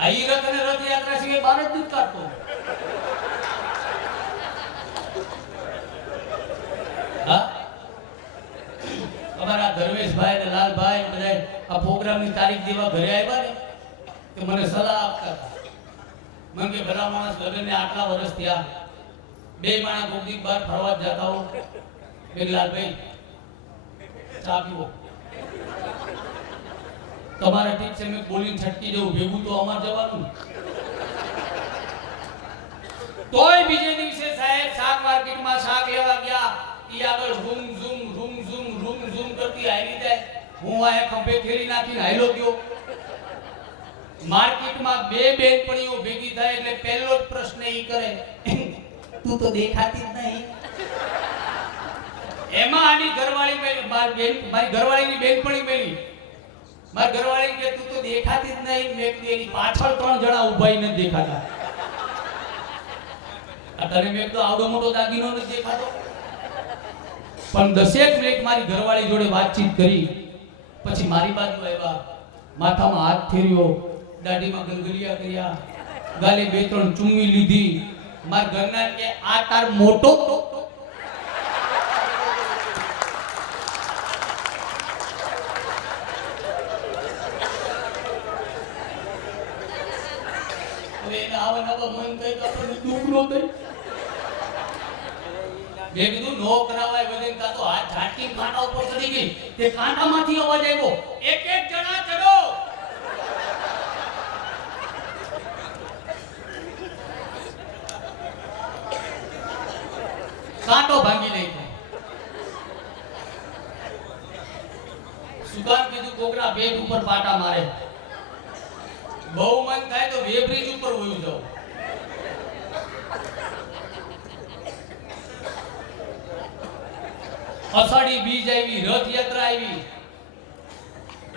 આ ઈ રથ અને રથયાત્રા સિવાય બહાર જ નથી કાઢતો. હા, અમારા ધર્મેશભાઈ ને લાલભાઈ બધા આ પ્રોગ્રામની તારીખ દેવા ઘરે આવ્યા ને કે મને સલાહ આપતા હતા. મને કે ભલા માણસ લગ્નને આટલા વર્ષ થયા, બે માણસ કોકની બહાર ફરવા જતા હો. એક લાલભાઈ ચા પીવો. તમારે ઠીક છે મેં બોલીને છટકી જવું, ભેગું તો અમારે જવાનું. તોય બીજે દિવસે સાહેબ શાક માર્કેટમાં શાક લેવા ગયા, ઈ આગળ રૂમ ઝૂમ કરતી હાલી જાય, હું આ ખંભે થેલી નાખીને હાલ્યો ગયો. માર્કેટમાં બે બેનપણીઓ ભેગી થાય એટલે પહેલો જ પ્રશ્ન ઈ કરે, તું તો દેખાતી જ નહીં. એમાં આની ઘરવાળી મારી ઘરવાળીની બેનપણી મેલી, મારી ઘરવાળી કે તું તો દેખાતી જ નહીં. મેં કીધું એની પાછળ 3 જણા ઊભા ઈ નથી દેખાતા. તને મેં તો આવડો મોટો દાગીનો નથી દેખાતો. પણ 10 મિનિટ મારી ઘરવાળી જોડે વાતચીત કરી પછી મારી બાજુ આવ્યા, માથામાં હાથ ફેર્યો, દાઢીમાં ગલગલિયા કર્યા, ગાલે 2-3 ચૂમવી લીધી. મારા ઘરના કે આ તાર મોટો હવે એને આવા નવા મન થાય તો આપણને દુઃખ નો થાય. મેં કીધું નો કરાવાય વજન, તા તો હાથ ઝાટકી કાંટા ઉપર ચડી ગઈ. તે કાંટામાંથી અવાજ આવ્યો, એક જણા ચડો. કાંટો ભાંગી નાખ્યો. સુગાન કીધું કોકના પેટ ઉપર પાટા મારે. બહુ મન થાય તો વેબ્રિજ ઉપર વયું જાવ. અષાઢી બીજ આવી, રથયાત્રા આવી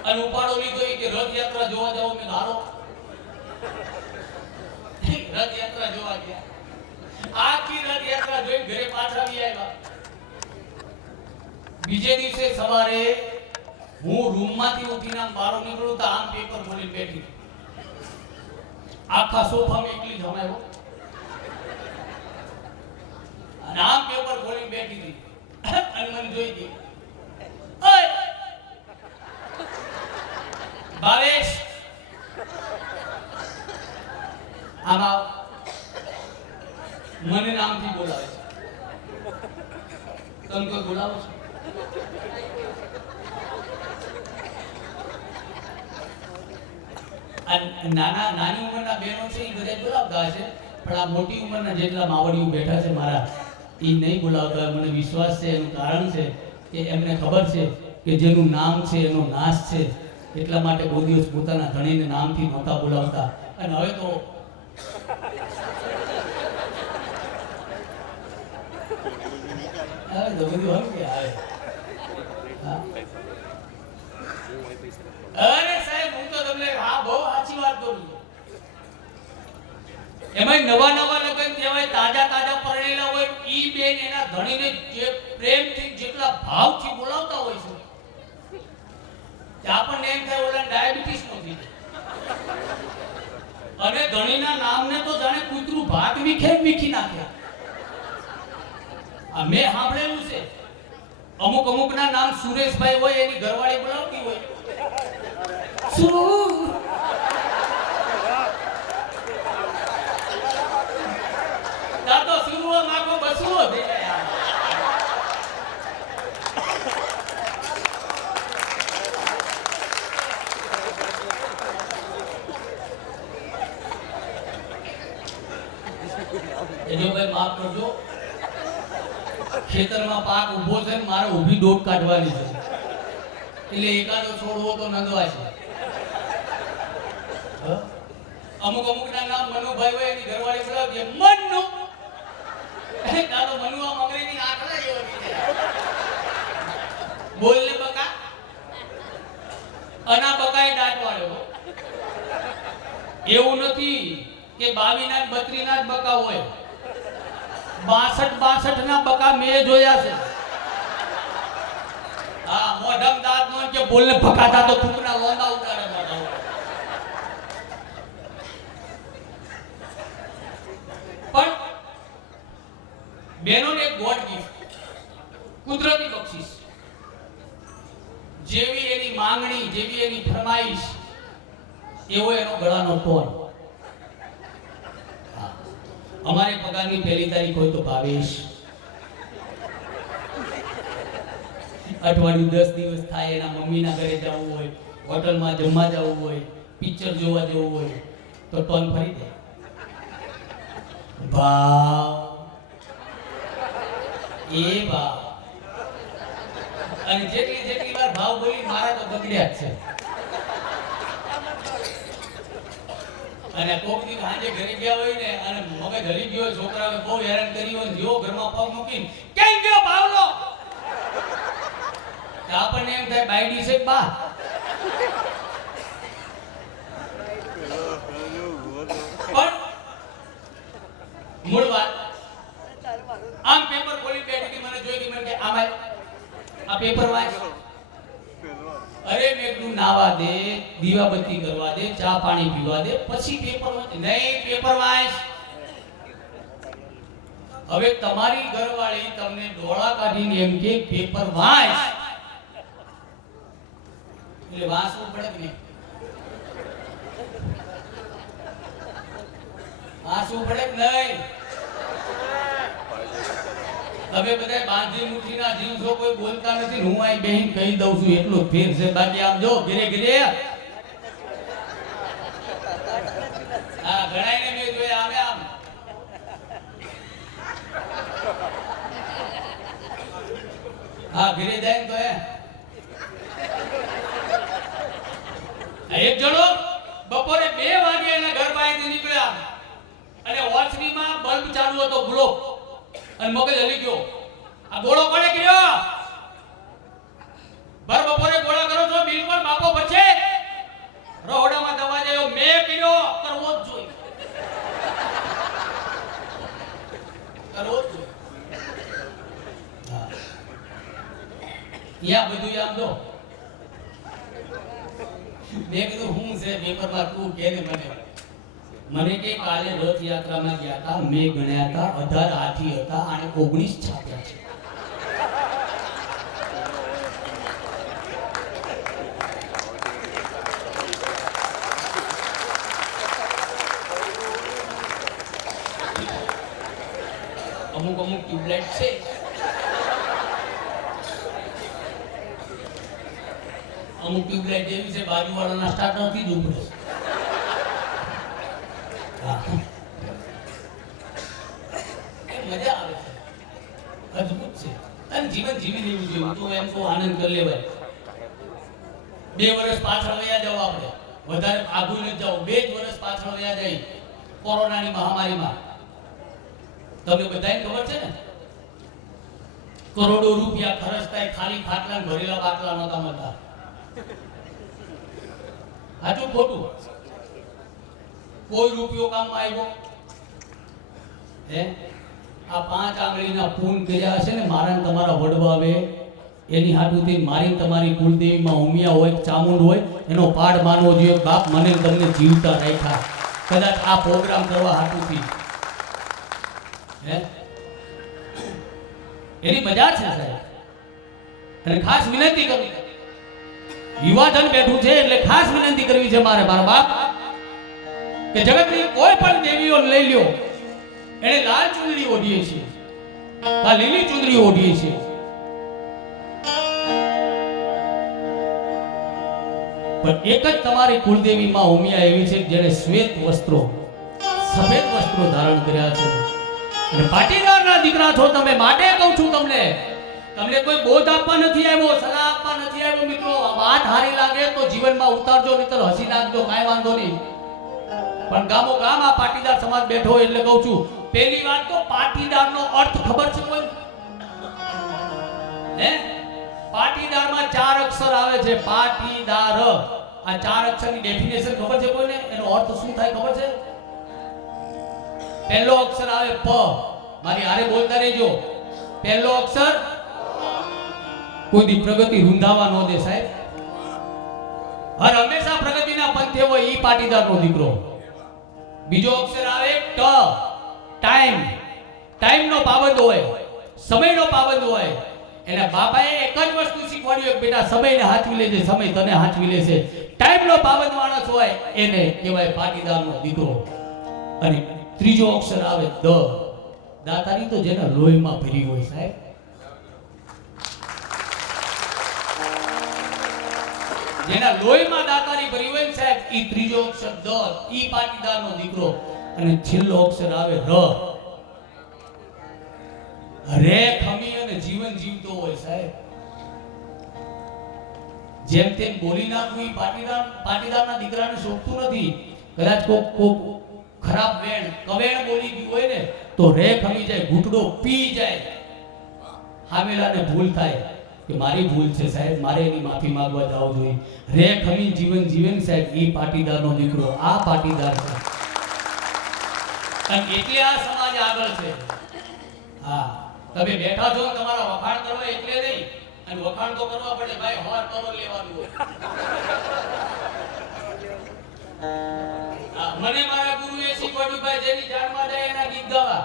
અને ઉપાડો લીધો કે રથયાત્રા જોવા જાવ. મેં હારો રથયાત્રા જોવા ગયા. આખી રથયાત્રા જોઈ ઘરે પાછા આવી આવ્યા. બીજે દિવસે સવારે હું રૂમમાંથી ઉઠીને બહાર નીકળું તો આમ પેપર ખોલીને બેઠી. આખા સોફામાં એકલી જમાયો અને આમ પેપર ખોલીને બેઠી હતી. અને મને જોઈ ગઈ, ઓય ભાવેશ આમાં મને નામથી બોલાવે છે. તમે કોઈ બોલાવો છો? નાની ઉંમરના બહેનો છે એ બધા બોલાવતા હશે, પણ આ મોટી ઉંમરના જેટલા માવડીઓ બેઠા છે મારા, એ નહીં બોલાવતા. મને વિશ્વાસ છે, એનું કારણ છે કે એમને ખબર છે કે જેનું નામ છે એનો નાશ છે, એટલા માટે કોઈ દિવસ પોતાના ધણીને નામથી નહોતા બોલાવતા. અને હવે તો બધું હમ કે આવે. અરે સાહેબ, હું તો તમને હા બહુ સાચી વાત કરું છું. એમાં નવા લગ્ન કહેવાય, તાજા પરણેલા હોય, ઈ બેન એના ધણીને જે પ્રેમથી જેટલા ભાવથી બોલાવતા હોય છે, આપણને એમ થાય ઓલા ડાયાબિટીસ નથી. અને ધણીના નામને તો જાણે કૂતરું ભાત વીખી નાખ્યા. આ મેં સાંભળેલું છે. અમુક ના નામ સુરેશભાઈ હોય, એની ઘરવાળી બોલાવતી હોય તો સુરુઓ માગો બસુઓ થઈ જાય. એનો ભાઈ માફ કરજો, ખેતરમાં પાક ઉભો છે ને મારે ઊભી દોટ કાઢવાની છે, એટલે એકાદો છોડવો તો નંદવાશે. અમુક ના નામ મનુભાઈ હોય, એની ઘરવાળી બોલાવતી મનુ. તારો મનુ આ મંગળીની આંખડા જેવો થઈ જાય. બોલ ને બકા. અના બકાએ દાંત વાળ્યો. એવું નથી કે 22 ના 32 ના જ બકા હોય. 62 ના બકા મેં જોયા છે. હા, મોઢમ દાંત નો કે બોલને ભકાતા તો થૂકના લોંદા ઉતારે મોઢા. પણ બેનોને ગોડ ગિફ્ટ, કુદરતી બક્ષિસ. જેવી એની માંગણી, જેવી એની ફરમાઈશ, એવો એનો ગળાનો ટોન. અમારે પગારની 1 તારીખ હોય તો ભાવેશ, અઠવાડિયું 10 દિવસ થાય, એના મમ્મીના ઘરે જવું હોય, હોટલમાં જમવા જવું હોય, પિક્ચર જોવા જવું હોય તો ટોન ફરી જાય. ભાવ એ ભાવ અને જેટલી વાર ભાવ બોલી મારા તો બગડ્યા જ છે. અને કોક દી સાંજે ઘરે ગયા હોય ને અને મગજ હલી ગયો હોય, છોકરાઓએ બહુ હેરાન કરી હોય, જેવો ઘરમાં પગ મૂકીને ક્યાં ગયો ભાવલો, તો આપણને એમ થાય બાયડી છે બા. પણ મૂળ વાત આમ પેપર ખોલી બેઠી હતી, મને જોઈ ગઈ, મને કે આમાં આ પેપર વાંચ. અરે મેં કીધું નાવા દે, દીવાબત્તી કરવા દે, ચા પાણી પીવા દે, પછી પેપર વાંચ. નહીં, પેપર વાંચ. હવે તમારી ઘરવાળી તમને ડોળા કાઢીને એમ કે પેપર વાંચ, એટલે વાંચવું પડે કે નહીં? વાંચવું પડે કે નહીં? તમે બધા બાંધી મુઠ્ઠીના જીવ છો, કોઈ બોલતા નથી. હું અહીં બેહીન કહી દઉં છું, એટલું ફેર છે. બાકી આમ જો ઘરે ઘરે હા ઘણાઈને મેં જોયા આવે આમ હા ઘરે જાય તો એક જણો બપોરે 2 વાગે એના ઘર બહારથી નીકળ્યા અને ઓછરીમાં બલ્બ ચાલુ હતો ગ્લો અને મગજ હલી ગયો. આ ગોળો કોણે કર્યો? ભર બપોરે ગોળા કરો છો, બિલકુલ બાપો બચે. રોહડામાં દવા જાય મેં કર્યો, કરવો જ જોઈએ, કરવો જ જોઈએ. યા બધું આમ જો મેં કીધું હું છે પેપરમાં તું કે ને મને કે કાલે રથયાત્રામાં ગયા હતા, મેં ગણ્યા હતા 18 હાથી હતા અને 19 છાત્રા છે. અમુક ટ્યુબલાઇટ છે, અમુક ટ્યુબલાઇટ જેવી છે બાજુવાળાના સ્ટાર્ટરથી જ ઉભરે. મજા આવે છે, અદ્ભુત છે. અને જીવન જીવી લેવું જોઈએ. તો એમ તો આનંદ કરી લેવાય. 2 વર્ષ પાછળ વયા જાવ, આપણે વધારે આગળ ન જાવ. 2 જ વર્ષ પાછળ વયા જાય કોરોનાની મહામારીમાં. તમને બધાને ખબર છે ને, કરોડો રૂપિયા ખર્ચ થાય, ખાલી ખાટલા ભરેલા બાટલા નહોતા મળતા. સાચું ખોટું? કોઈ રૂપિયો કામમાં આવ્યો હે? આ 5 આંગળીના પૂન કર્યા હશે ને મારા ને તમારા વડવા આવે એની હાટુથી મારી તમારી કુલદેવીમાં ઉમિયા હોય, ચામુંડ હોય, એનો પાડ માનવો જોઈએ. બાપ મને તમને જીવતા રાખ્યા કદાચ આ પ્રોગ્રામ કરવા હાટુથી હે? એની મજા છે સાહેબ. અને ખાસ વિનંતી કરું, યુવાધન બેઠું છે એટલે ખાસ વિનંતી કરવી છે મારે, મારા બાપ, કે જગતની કોઈ પણ દેવીઓ લઈ લ્યો, એને લાલ ચુંદડી ઓઢીએ છીએ, આ લીલી ચુંદડી ઓઢીએ છીએ. પણ એક જ તમારી કુળદેવી માં ઉમિયા એવી છે જેને શ્વેત વસ્ત્રો, સફેદ વસ્ત્રો ધારણ કર્યા છે. અને પાટીદારના દીકરા છો તમે, માટે કહું છું તમને. તમને કોઈ બોધ આપવા નથી આવ્યો, સલાહ આપવા નથી આવ્યો. મિત્રો વાત હારી લાગે તો જીવનમાં ઉતારજો, નહીતર હસી નાખજો, કાંઈ વાંધો નહીં. પણ ગામો ગામ આ પાટીદાર સમાજ બેઠો એટલે કહું છું, પહેલી વાત તો પાટીદારનો અર્થ ખબર છે કોઈ? હે? પાટીદારમાં 4 અક્ષર આવે છે. પાટીદાર, આ 4 અક્ષરની ડેફિનેશન ખબર છે કોઈને? એનો અર્થ શું થાય ખબર છે? પહેલો અક્ષર આવે પ. મારી હારે બોલતા રહેજો. પહેલો અક્ષર કોઈ દી પ્રગતિ રૂંધાવા ન દે સાહેબ. હર હંમેશા પ્રગતિના પંથે હોય ઈ પાટીદારનો દીકરો. બીજો અક્ષર આવે ટ. ટાઈમ. ટાઈમનો પાબંદ હોય, સમયનો પાબંદ હોય. એના બાપાએ એક જ વસ્તુ શીખવાડ્યું, બેટા સમયને હાચવી લેજે, સમય તને હાચવી લેશે. ટાઈમનો પાબંદ માણસ હોય એને કહેવાય પાટીદારનો દીકરો. અને ત્રીજો અક્ષર આવે દ. દાતારી તો જેના લોહીમાં ભરી હોય સાહેબ. જેના લોહીમાં દાતારી ભરી હોય સાહેબ, ઈ ત્રીજો અક્ષર દ, ઈ પાટીદારનો દીકરો. અને છેલ્લો અક્ષર આવે ર. રે ખમી અને જીવન જીવતો હોય સાહેબ. જેમ તેમ બોલી નાખવું ઈ પાટીદારના દીકરાને શોભતું નથી. કદાચ કોક ખરાબ કવેણ બોલી ગયું હોય ને તો રે ખમી જાય, ઘૂંટડો પી જાય. હામેલાને ભૂલ થાય કે મારી ભૂલ છે સાહેબ, મારે એની માફી માંગવા જાવું જોઈએ. રે ખમી જીવન જીવન સાહેબ ઈ પાટીદારનો દીકરો, આ પાટીદાર છે. અને એટલે આ સમાજ આગળ છે. હા, તમે બેઠા છો તમારા વખાણ કરવા એટલે નહીં, અને વખાણ તો કરવા પડે ભાઈ, હવાર કવર લેવાનું હોય. મને મારા ગુરુએ શીખવાડ્યું ભાઈ, જેની જાનમાં જાય એના ગીત ગાવા.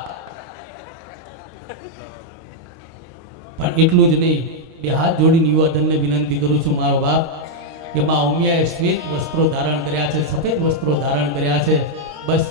પણ એટલું જ નહીં, બે હાથ જોડીને યુવાધનને વિનંતી કરું છું મારો બાપ કે માં ઉમિયાએ શ્વેત વસ્ત્રો ધારણ કર્યા છે, સફેદ વસ્ત્રો ધારણ કર્યા છે. બસ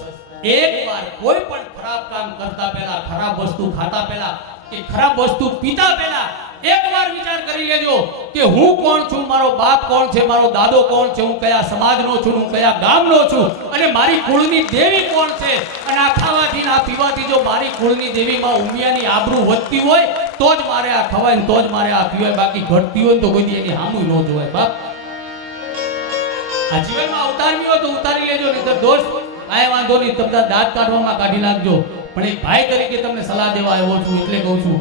એકવાર કોઈ પણ ખરાબ કામ કરતા પહેલા, ખરાબ વસ્તુ ખાતા પહેલા કે ખરાબ વસ્તુ પીતા પહેલા એકવાર વિચાર કરી લેજો કે હું કોણ છું, મારો બાપ કોણ છે, મારો દાદો કોણ છે, હું કયા સમાજનો છું, હું કયા ગામનો છું, અને મારી કુળની દેવી કોણ છે. અને આ ખાવાથી આ પીવાથી જો મારી કુળની દેવીમાં ઉમિયાની આબરૂ વધતી હોય તો જ મારે આ ખવાય, તો જ મારે આ પીવાય. બાકી ઘટતી હોય તો કોઈ એની સામું ન જોવાય. બાપ આ જીવનમાં ઉતારવી હોય તો ઉતારી લેજો, નહીં તો દોસ્ત કાંઈ વાંધો નહીં, તમને દાંત કાઢવામાં કાઢી નાખજો. પણ એક ભાઈ તરીકે તમને સલાહ દેવા આવ્યો છું એટલે કહું છું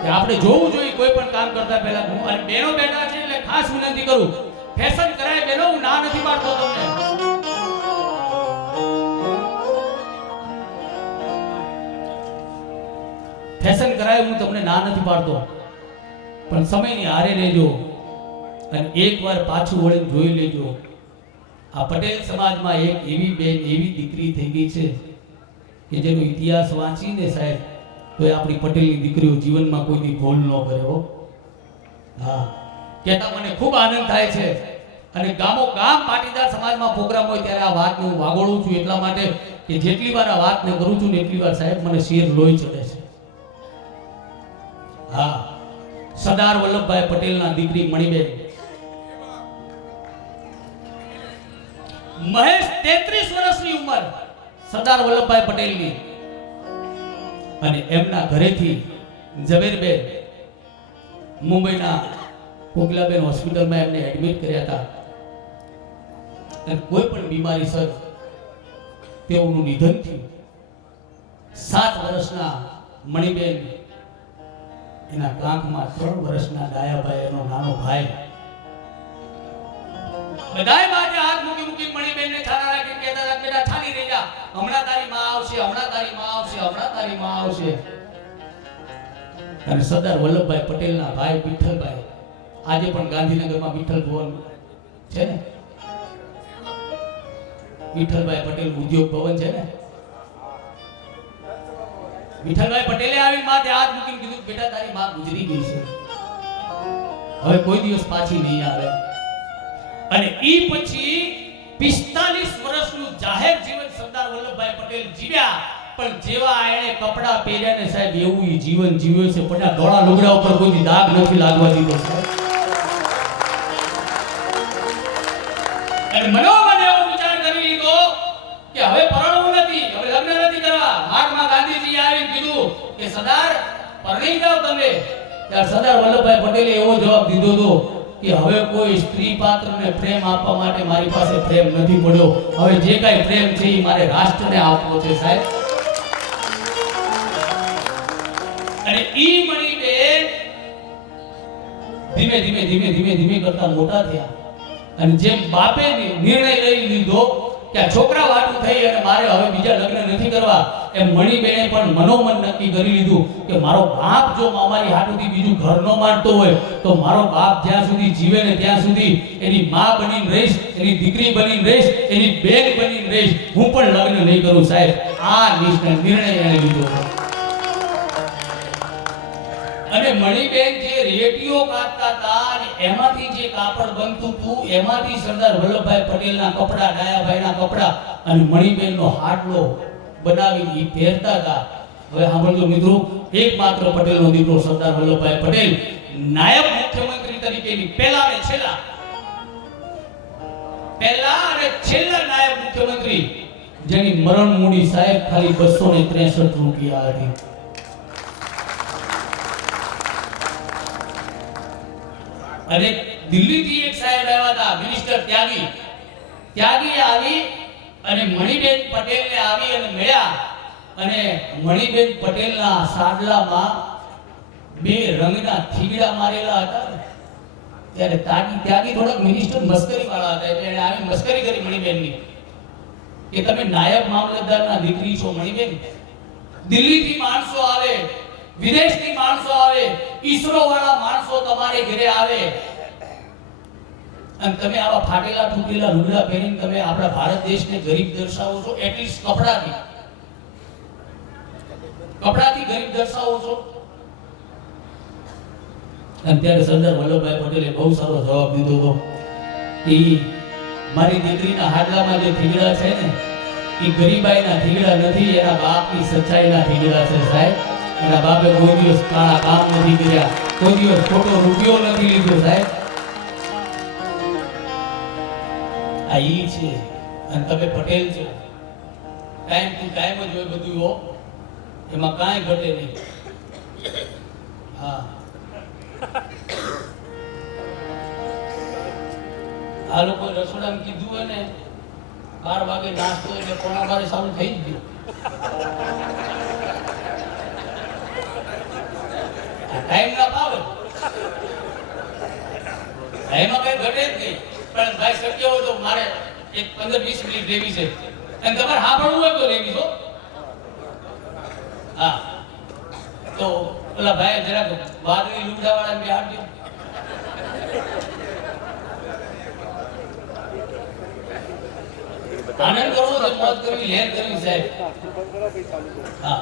કે આપણે જોવું જોઈએ કોઈ પણ કામ કરતા પહેલા. હું અને બહેનો બેઠા છે એટલે ખાસ વિનંતી કરું, ફેશન કરાય બહેનો, હું ના નથી પાડતો તમને. ફેશન કરાય હું તમને ના નથી પાડતો, પણ સમયની હારે રહેજો અને એકવાર પાછું વળીને જોઈ લેજો. આ પટેલ સમાજમાં એક એવી બેન, એવી દીકરી થઈ ગઈ છે કે જેનો ઇતિહાસ વાંચીને સાહેબ તો આપણી પટેલની દીકરીઓ જીવનમાં કોઈની ભૂલ ન કરે હો. હા, કહેતા મને ખૂબ આનંદ થાય છે. અને ગામો ગામ પાટીદાર સમાજમાં પ્રોગ્રામ હોય ત્યારે આ વાતને હું વાગોળું છું એટલા માટે કે જેટલી વાર આ વાતને કરું છું ને એટલી વાર સાહેબ મને શેર લોહી ચડે છે. હા, સરદાર વલ્લભભાઈ પટેલના દીકરી મણિબેન મહેશ 33 વર્ષની ઉંમર સરદાર વલ્લભભાઈ પટેલની, અને એમના ઘરેથી ઝવેરબેન મુંબઈના કોકલાબેન હોસ્પિટલમાં એમને એડમિટ કર્યા હતા. અને કોઈ પણ બીમારી સર તેઓનું નિધન થયું. 7 વર્ષના મણિબેન, એના કાંખમાં 3 વર્ષના ડાયાભાઈ એનો નાનો ભાઈ, બધાય માથે હાથ મૂકી મણિબેનને છાના રાખીને કહેતા હતા બેટા છાની રહી જા, હમણાં તારી માં આવશે, હમણાં તારી માં આવશે, હમણાં તારી માં આવશે. અને સરદાર વલ્લભભાઈ પટેલના ભાઈ વિઠ્ઠલભાઈ, આજે પણ ગાંધીનગરમાં વિઠ્ઠલ ભવન છે ને, વિઠ્ઠલભાઈ પટેલ ઉદ્યોગ ભવન છે ને, વિઠ્ઠલભાઈ પટેલે આવી માથે હાથ મૂકીને કીધું બેટા તારી માં ગુજરી ગઈ છે, હવે કોઈ દિવસ પાછી નહીં આવે. અને ઈ પછી 45 વર્ષનું જાહેર જીવન સરદાર વલ્લભભાઈ પટેલ જીવ્યા. પણ જેવા આયણે કપડા પહેર્યા ને સાહેબ એવું ઈ જીવન જીવ્યો છે. પણ આ ધોળા લુગડા ઉપર કોઈ દાગ નથી લાગવા દીધો સાહેબ. અને મનોમન એવો વિચાર કરી લીધો કે હવે પરણવું નથી, હવે લગ્ન નથી કરવા. મહાત્મા ગાંધીજી આવી કીધું કે સરદાર પરણી જાઓ તમે. ત્યારે સરદાર વલ્લભભાઈ પટેલે એવો જવાબ દીધો હતો કે હવે કોઈ સ્ત્રી પાત્રને પ્રેમ આપવા માટે મારી પાસે પ્રેમ નથી પડ્યો. હવે જે કાંઈ પ્રેમ છે એ મારે રાષ્ટ્રને આપવો છે સાહેબ. અને ઈ મણિબેન ધીમે ધીમે ધીમે ધીમે ધીમે કરતા મોટા થયા. અને જેમ બાપે નિર્ણય લઈ લીધો કે આ છોકરા વાટું થઈ અને મારે હવે બીજા લગ્ન નથી કરવા, એમ મણિબેને પણ મનોમન નક્કી કરી લીધું કે મારો બાપ જો અમારી હાટુથી બીજું ઘર ન માનતો હોય તો મારો બાપ જ્યાં સુધી જીવે ને ત્યાં સુધી એની માં બનીને રહીશ, એની દીકરી બનીને રહીશ, એની બેન બનીને રહીશ, હું પણ લગ્ન નહીં કરું સાહેબ. આ નિર્ણય એને લીધો. અને મણિબેન જે રેટીઓ કાઢતા હતા અને એમાંથી જે કાપડ બનતું હતું એમાંથી સરદાર વલ્લભભાઈ પટેલના કપડા, ડાયાભાઈના કપડા અને મણિબેનનો હાટલો બનાવી ઈ પહેરતા હતા. હવે સાંભળજો મિત્રો, એકમાત્ર પટેલનો દીકરો સરદાર વલ્લભભાઈ પટેલ નાયબ મુખ્યમંત્રી તરીકેની પહેલા અને છેલ્લા નાયબ મુખ્યમંત્રી જેની મરણ મૂડી સાહેબ ખાલી 263 રૂપિયા હતી. અને દિલ્હીથી એક સાહેબ આવ્યા હતા મિનિસ્ટર ત્યાગી આવી અને મણિબેન પટેલને આવી અને મળ્યા અને મણિબેન પટેલના સાડલામાં 2 રંગના થીગડા મારેલા હતા ત્યારે ત્યાગી થોડાક મિનિસ્ટર મસ્કરી વાળા હતા એટલે એને આવી મસ્કરી કરી મણિબેનની કે તમે નાયબ મામલતદારના દીકરી છો મણિબેન, દિલ્હીથી માણસો આવે, વિદેશથી માણસો આવે, ઈસરો વાળા માણસો તમારે ઘરે આવે અને તમે આવા ફાટેલા તૂટેલા લુગડા પહેરીને તમે આપણા ભારત દેશને ગરીબ દર્શાવો છો, એટલીસ્ટ કપડાથી ગરીબ દર્શાવો છો. અને ત્યારે સરદાર વલ્લભભાઈ પટેલે બહુ સારો જવાબ દીધો હતો કે મારી દીકરીના હાડલામાં જે થીગડા છે ને એ ગરીબાઈના થીગડા નથી, એના બાપની સચ્ચાઈના થીગડા છે સાહેબ. એના બાપે કોઈ દિવસ કાળા કામ નથી કર્યા, કોઈ દિવસ ખોટો રૂપિયો નથી લીધો સાહેબ. આ ઈ છે અને તમે પટેલ છો, ટાઈમ ટુ ટાઈમ જ હોય બધું હો, એમાં કાંઈ ઘટે નહીં. હા, આ લોકો રસોડામાં કીધું હોય ને 12 વાગે નાસ્તો એટલે 12:15 ચાલુ થઈ જ ગયું. ટાઈમ ના પાવે એમાં કઈ ઘટે જ નહીં. પણ ભાઈ શક્ય હોય તો મારે એક 15-20 મિનિટ લેવી છે અને તમારે સાંભળવું હોય તો લેવી છો. હા, તો ઓલા ભાઈ જરાક વાદળી લુગડા વાળા બે હાડજો. આનંદ કરવો છે, મોજ કરવી, લહેર કરવી સાહેબ. હા,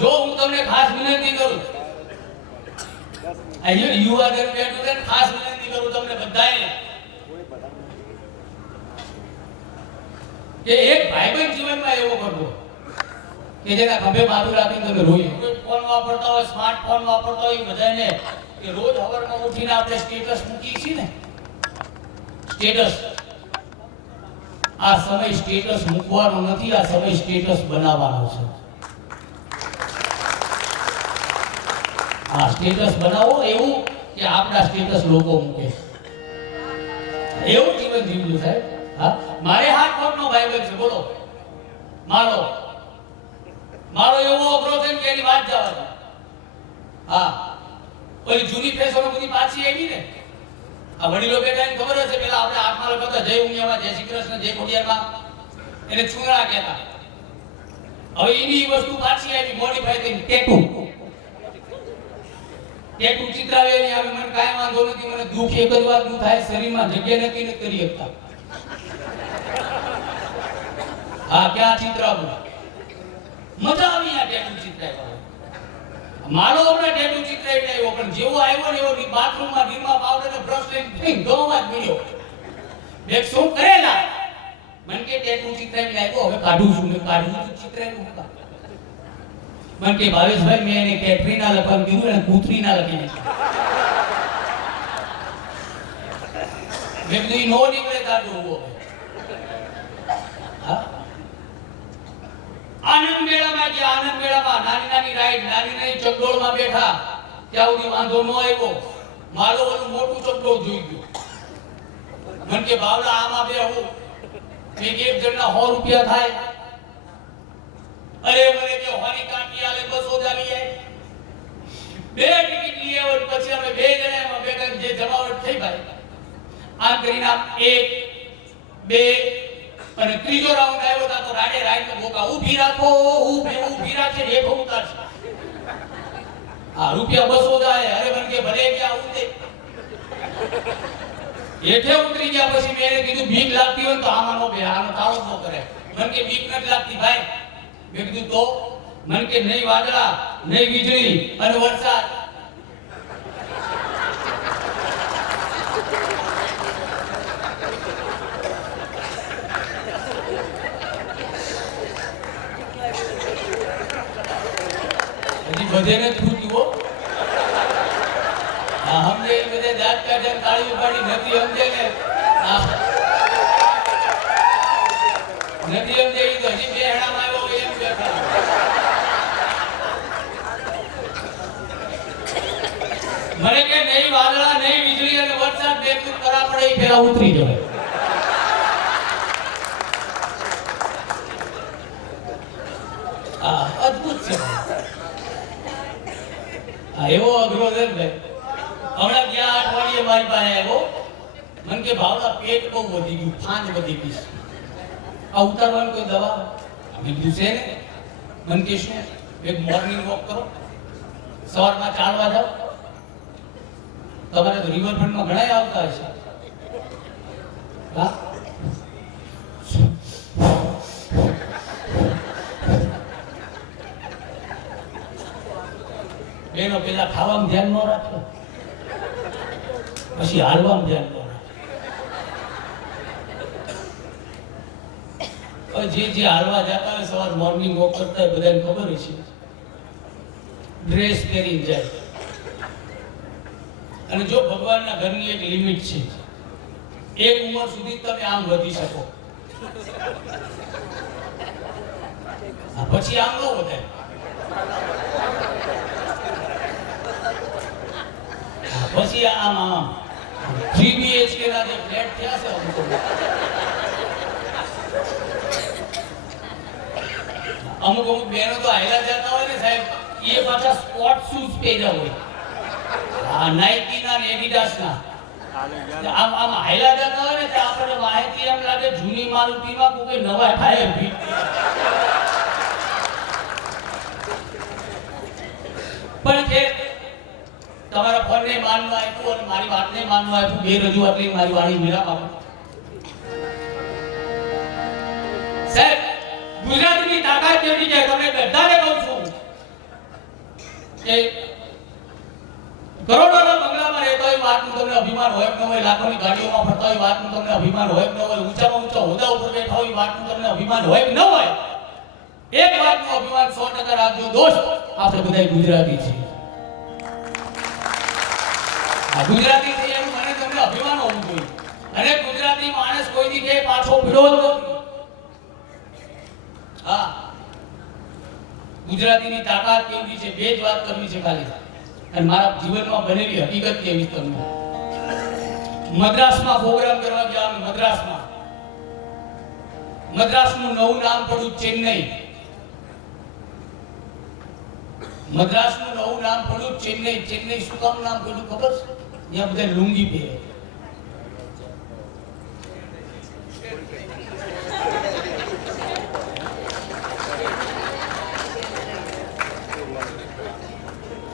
જો હું તમને ખાસ વિનંતી કરું, અહીંયા યુવા દળ બેઠું છે, ખાસ વિનંતી કરું તમને બધાને કે એક ભાઈબંધ જીવનમાં એવો કરવો કે જેના ખભે માથું રાખીને તમે રોઈ. ફોન વાપરતા હોય, સ્માર્ટફોન વાપરતા હોય બધાને કે રોજ સવારમાં ઉઠીને આપણે સ્ટેટસ મૂકીએ છીએ ને, સ્ટેટસ. આ સમય સ્ટેટસ મૂકવાનો નથી, આ સમય સ્ટેટસ બનાવવાનો છે. આ સ્ટેટસ બનાવો એવું કે આપણા સ્ટેટસ લોકો મૂકે, એવું જીવન જીવવું સાહેબ. હા, મારે હાથ પગનો ભાઈબંધ છે, બોલો મારો એવો અઘરો છે કે એની વાત જવા દો. હા, ઓલી જૂની ફેશનો બધી પાછી આવી ને, આ વડીલો બેઠા એને ખબર હશે, પેલા આપણે આત્મા લખતા જય ઉમિયામાં, જય શ્રી કૃષ્ણ, જય ખોડિયારમાં, એને છુંગડા કહેતા. હવે એની વસ્તુ પાછી આવી, મોડિફાઈ થઈને ટેટુ ચિત્રાવે એની આવી. મને કાંઈ વાંધો નથી, મને દુઃખ એક જ વાતનું થાય, શરીરમાં જગ્યા નથી કરી શકતા. હા, ક્યાં ચિત્રાવું, મજા આવી આ ટેટુ ચિત્રાવ્યા. મારો હમણાં ટેટુ ચિત્રાવી આવ્યો, પણ જેવો આવ્યો ને એવો બાથરૂમમાં નિરમા પાવડર ને બ્રશ લઈને ધોવામાં જ મળ્યો. મેં શું કરેલા, મને કે ટેટુ ચિત્રાવી આવ્યો, હવે કાઢું છું. મેં કાઢું ચિત્રાવ્યું હતા. મને કે ભાવેશભાઈ મેં એને કેટરીના લખવાનું કીધું અને કૂતરીના લખી નાખી. મેં કીધું નો નીકળે કાઢું ઉભો. હા, આનંદ મેળામાં ગયા, આનંદ મેળામાં નાની રાઈડ, નાની ચકડોળમાં બેઠા, ત્યાં સુધી વાંધો ન આવ્યો. મારો ઓલું મોટું ચકડોળ જોઈ ગયું. મને કે બાવડા આમાં બેહું. મેં એક જણના 100 રૂપિયા થાય. અરે મને કે હોની કાંટી આલે 200 જાવી જાય. 2 ટિકિટ લઈ આવ્યો, પછી અમે 2 જણા એમાં બેઠા, જે જમાવટ થઈ ભાઈ. આ કરીને 1 2 અને ત્રીજો રાઉન્ડ આવ્યો તા તો રાડે રાઈડ બોકા ઊભી રાખો, ઊભી રાખે એક ઉતારશે. આ રૂપિયા 200 જાય. અરે મને કે ભલે ગયા ઉતરે. એઠે ઉતરી ગયા પછી મેં એને કીધું બીક લાગતી હોય તો આમાં નો બે, આનો તાળો ન કરે. મને કે બીક નથી લાગતી ભાઈ. મેં કીધું તો? મને કે નહીં વાદળા, નહીં વીજળી અને વરસાદ. બધેને છૂટ્યું. આ સમજે એ બધે દાંત કાઢે તાળી ઉપાડી, નથી સમજે ને નથી સમજે એ તો હજી બેહણામાં આવ્યો હોય એમ બેઠા. મને કે નહીં વાદળા, નહીં ના પડે એ પહેલા ઉતરી જવાય. અદ્ભુત છે. એવો અઘરો છે ને ભાઈ. હમણાં ગયા અઠવાડિયે મારી પાસે આવ્યો, મને કે ભાવના પેટ બહુ વધી ગયું, ફાંદ વધી ગઈ. આ ઉતારવાની કોઈ દવા? મેં કીધું છે ને. મને કે શું? એક મોર્નિંગ વોક કરો, સવારમાં ચાલવા જાઓ. તમારે તો રિવરફ્રન્ટમાં ઘણા આવતા હશે. હા, એનો પેલા ખાવામાં ધ્યાન ન રાખો, પછી હાલવામાં ધ્યાન ન રાખો. જે હાલવા જતા હોય સવાર મોર્નિંગ વોક કરતા હોય બધાને ખબર છે, ડ્રેસ પહેરીને જાય. અને જો ભગવાનના ઘરની એક લિમિટ છે, એક ઉંમર સુધી તમે આમ વધી શકો, પછી આમ ન વધાય. પછી આમ 3 BHK ના જે ફ્લેટ થયા છે અમુક બહેનો તો હાયલા જતા હોય ને સાહેબ, એ પાછા સ્પોર્ટ શૂઝ પહેર્યા હોય, નાઇકી ના ને એડિડાસ ના. આમ હાયલા જતા હોય ને તો આપણે માહિતી એમ લાગે જૂની મારુતિમાં કોઈ નવા ટાયર ફિટ. પણ કે તમારા ફરને માનવું આપ્યું અને મારી વાતને માનવું આપ્યું, બે રજૂઆત લઈ મારી વાણી મેળા સાહેબ. ગુજરાતની તાકાત કેવી છે તમને બધાને કહું છું કે કરોડોના બંગલામાં રહેતો હોય વાતનું તમને અભિમાન હોય કે ન હોય, લાખોની ગાડીઓમાં ફરતા હોય વાતનું તમને અભિમાન હોય કે ન હોય, ઊંચામાં ઊંચા હોદ્દા ઉપર બેઠા હોય વાતનું તમને અભિમાન હોય કે ન હોય, એક વાતનું અભિમાન 100% રાખજો દોસ્ત, આપણે બધા ગુજરાતી છીએ. આ ગુજરાતી છે એનું મને તમને અભિમાન હોવું જોઈએ. અને ગુજરાતી માણસ કોઈની કે પાછો પીડો જ નથી. હા, ગુજરાતીની તાકાત કેવી છે બે જ વાત કરવી છે ખાલી, અને મારા જીવનમાં બનેલી હકીકત કેવી તમને. મદ્રાસમાં પ્રોગ્રામ કરવા ગયા અમે. મદ્રાસનું નવું નામ પડ્યું ચેન્નઈ. મદ્રાસનું નવું નામ પડ્યું ચેન્નઈ. ચેન્નઈ શું કામ નામ પડ્યું ખબર છે? ત્યાં બધા લુંગી પહેરે.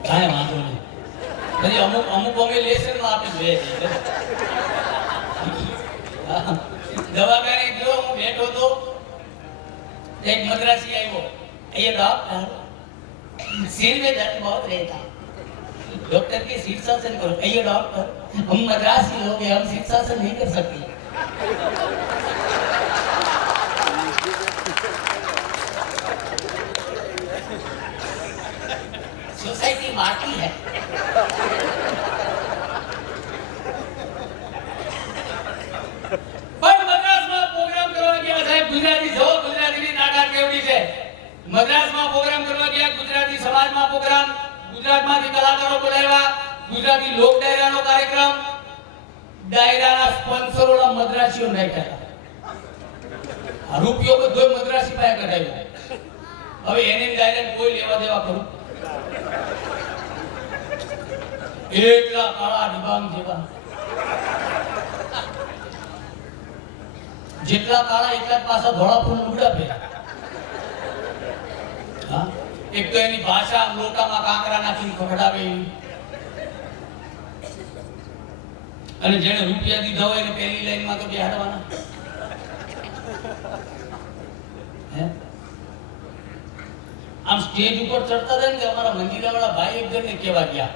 કાંઈ વાંધો નહીં. પછી અમુક અમે લેસનમાં આપી બે દવાખાને ગયો, હું બેઠો તો એક મદ્રાસી આવ્યો. ये डॉक्टर सिर में दर्द बहुत रहता, डॉक्टर के शीर्षासन करो. ये डॉक्टर हम मद्रासी लोग हैं, हम शीर्षासन नहीं कर सकते. सोसाइटी माटी है. પણ મદ્રાસમાં પ્રોગ્રામ કરવા ગયા સાહેબ, ગુજરાતી જો ગુજરાતીની તાકાત કેવડી છે. મદ્રાસમાં પ્રોગ્રામ કરવા ગયા, ગુજરાતી સમાજમાં પ્રોગ્રામ, ગુજરાતમાંથી કલાકારો બોલાવ્યા, ગુજરાતી લોક ડાયરાનો કાર્યક્રમ, ડાયરાના સ્પોન્સરોના મદ્રાસીઓ નાખ્યા. આ રૂપિયો બધો મદ્રાસી પાસે કઢાવ્યો. હવે એને ડાયરાને કોઈ લેવા દેવા કરું? એટલા કાળા ડિબાંગ જેવા, જેટલા કાળા એટલા પાછા ધોળા ફૂલ લુગડા પહેર્યા. હા, એક તો એની ભાષા લોટામાં કાંકરા નાખીને ખખડાવે, અને જેને રૂપિયા દીધા હોય એને પહેલી લાઈનમાં તો બેહાડવાના. આમ સ્ટેજ ઉપર ચડતા હતા ને કે અમારા મંદિરાવાળા ભાઈ એક જણને કહેવા ગયા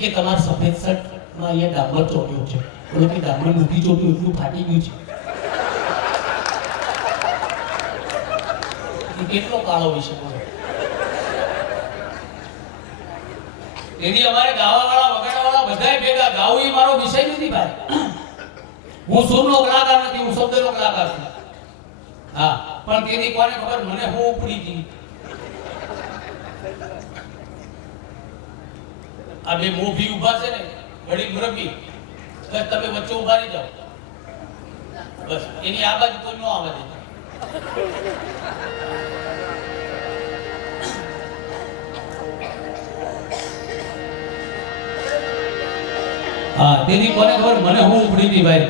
કે તમારા સફેદ શર્ટમાં અહીંયા ડામર ચોટ્યો છે. બોલો કે ડામર નથી ચોટ્યું, એટલું ફાટી ગયું છે. કેટલો કાળો વિશે બોલો. તેથી અમારે ગાવાવાળા વગાડવાવાળા બધાય ભેગા. ગાવું એ મારો વિષય નથી ભાઈ. હું સુરનો કલાકાર નથી, હું શબ્દનો કલાકાર છું. હા, પણ તેથી કોને ખબર મને હું ઉપડી ગઈ. આ બે મોભી ઊભા છે ને, ઘડી મુરબ્બી, બસ તમે વચ્ચે ઊભા રહી જાઓ. બસ એની આ બાજુ કોઈ ન આવે દે. હા તેની કોને ખબર મને હું ઉપડી હતી ભાઈ.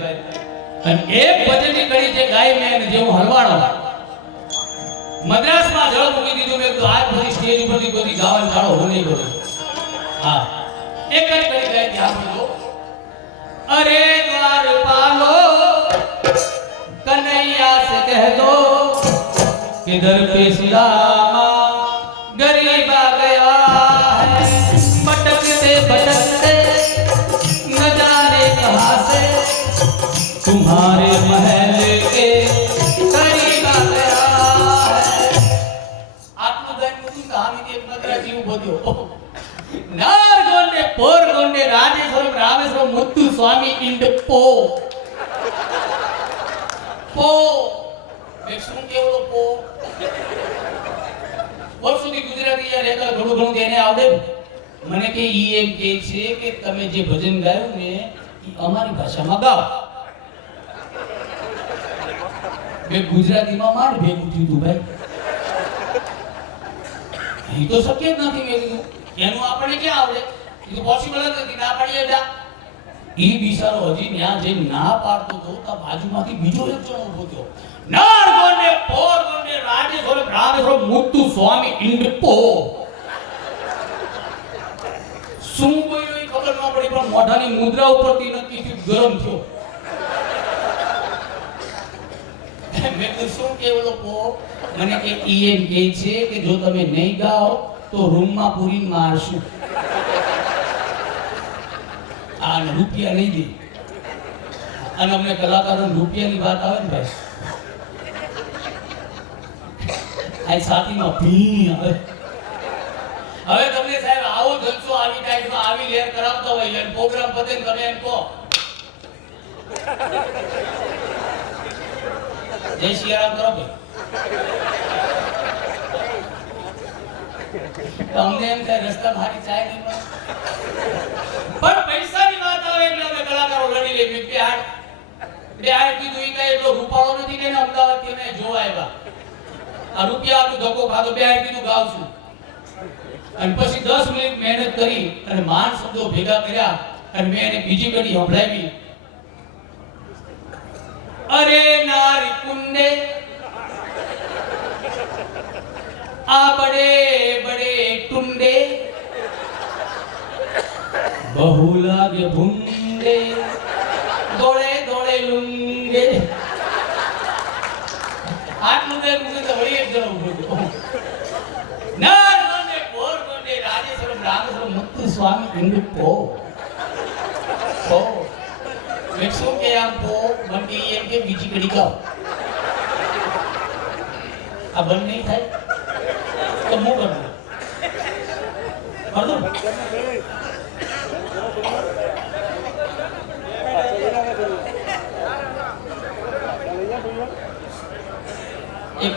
અને એક ભજનની કડી જે ગાય મેં જે હું હલવાડો મદ્રાસમાં જળ મૂકી દીધું. મેં કીધું આજ બધી સ્ટેજ ઉપરથી કોઈ ગાવાનો ગાળો હું નહીં કરું. હા એક જ કડી ગાય ધ્યાન આપજો. અરે દ્વારપાલો कन्हैया से कह दो कि दर पे सुदामा गरीब आ गया है भटकते भटकते न जाने कहां से तुम्हारे महल के करीब आ गया है. આટલું ગાયનું કહાની કે મદ્રાસી ઉભો થયો. નારગોંડે પોરગોંડે રાજેશ્વરમ રામેશ્વરમ મુત્તુ સ્વામી ઇન્ડ પો પો મેં શું કેવડો પો. વર્ષોથી ગુજરાતી યાર રહેતા થોડું ઘણું તેને આવડે. મને કે ઈ એમ કહે છે કે તમે જે ભજન ગાયું ને ઈ અમારી ભાષામાં ગાઓ. મેં ગુજરાતીમાં માર ભેગું થયું તું ભાઈ. ઈ તો શક્ય જ નથી. મેં કીધું એનું આપણે ક્યાં આવડે. ઈ તો પોસિબલ જ નથી. ના પાડીએ જા. ઈ બિચારો હજી ત્યાં જઈને ના પાડતો તો તા બાજુમાંથી બીજો એક જણો ઊભો થયો. નારગોંડે પોરગોંડે રાજેશ્વરમ રામેશ્વરમ મુત્તુ સ્વામી ઇન્ડ પો. શું બોલ્યો ઈ ખબર ન પડી પણ મોઢાની મુદ્રા ઉપરથી નક્કી થયું ગરમ થયો. મેં કીધું શું કેવડો પો. મને કે ઈ એમ કહે છે કે જો તમે નહીં ગાઓ તો રૂમમાં પૂરીને મારશું. આ રૂપિયા નહીં દે. અને અમને કલાકારોને રૂપિયાની વાત આવે ને ભાઈ આ સાથીમાં ભી આવે. હવે તમને સાહેબ આવો જલસો આવી ટાઈપમાં આવી લેર કરાવતા હોય એટલે પ્રોગ્રામ પતે ને તમે એમ કહો જય સિયારામ કરો ભાઈ. અમને એમ થાય રસ્તા ભારી ચાય નહીં પણ પૈસાની વાત આવે એટલે અમે કલાકારો લડી લે. બે હાડ કીધું ઈ કઈ એટલો રૂપાળો નથી કે અમદાવાદ થી એને જોવા આવ્યા. આ રૂપિયા આટલું ધક્કો ખાધો. બે હાડ કીધું ગાવશું. અને પછી 10 મિનિટ મહેનત કરી અને માન શબ્દો ભેગા કર્યા અને મેં એને બીજી કડી સંભળાવી. અરે નારી કુંડે આ બડે બડે ટુંડે બહુ લાગે ભૂંડે દોડે દોડે લુંગે. આટલું દે મુકે તો વળી એક જણો ઉભો થયો. નારગોંડે પોરગોંડે રાજેશ્વરમ રામેશ્વરમ મુત્તુ સ્વામી ઇન્ડ પો પો. મેં શું કે આમ પો મને એમ કે બીજી કડી ગાઓ. આ બંધ નહીં થાય તો હું કરું કરું. એક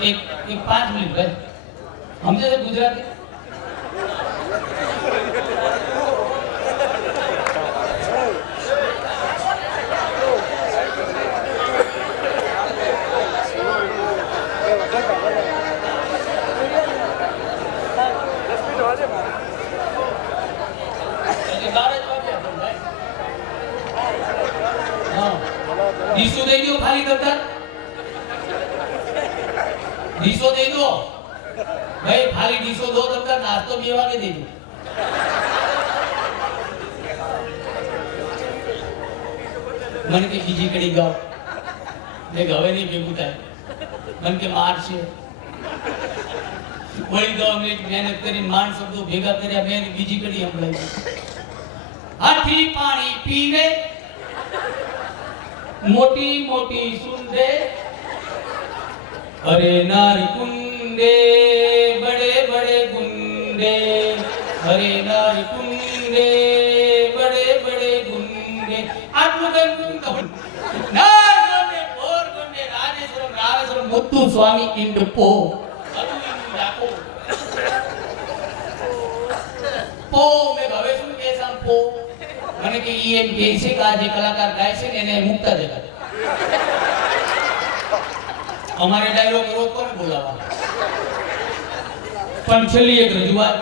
5 મિનિટ ભાઈ સમજે છે ગુજરાતી. ડીસો દઈ દો ખાલી કરતા. ડીસો દઈ દો ભાઈ. ખાલી ડીસો દો કરતા નાસ્તો 2 વાગે દઈ દો. મને કે બીજી કડી ગાઓ. મેં હવે નહીં ભેગું થાય. મને કે મારશે. વળી 10 મિનિટ મહેનત કરીને માન શબ્દો ભેગા કર્યા. મેં બીજી કડી સંભળાવી. હાથી પાણી પીને મોટી મોટી સુંદે અરે નારી કુંડે બડે બડે ગુંડે અરે નારી કુંડે બડે બડે ગુંડે. આટલું કહ્યું. નારગોંડે પોરગોંડે રાજેશ્વરમ રામેશ્વરમ મુત્તુ સ્વામી ઇન્ડ પો પો. મેં હવે શું કે સામ પો મને કે ઈ એમ કહે છે કે આ જે કલાકાર ગાય છે ને એને મુકતા જતા. અમારે ડાયલોગ રોજ કોને બોલાવવા? પણ છેલ્લી એક રજૂઆત.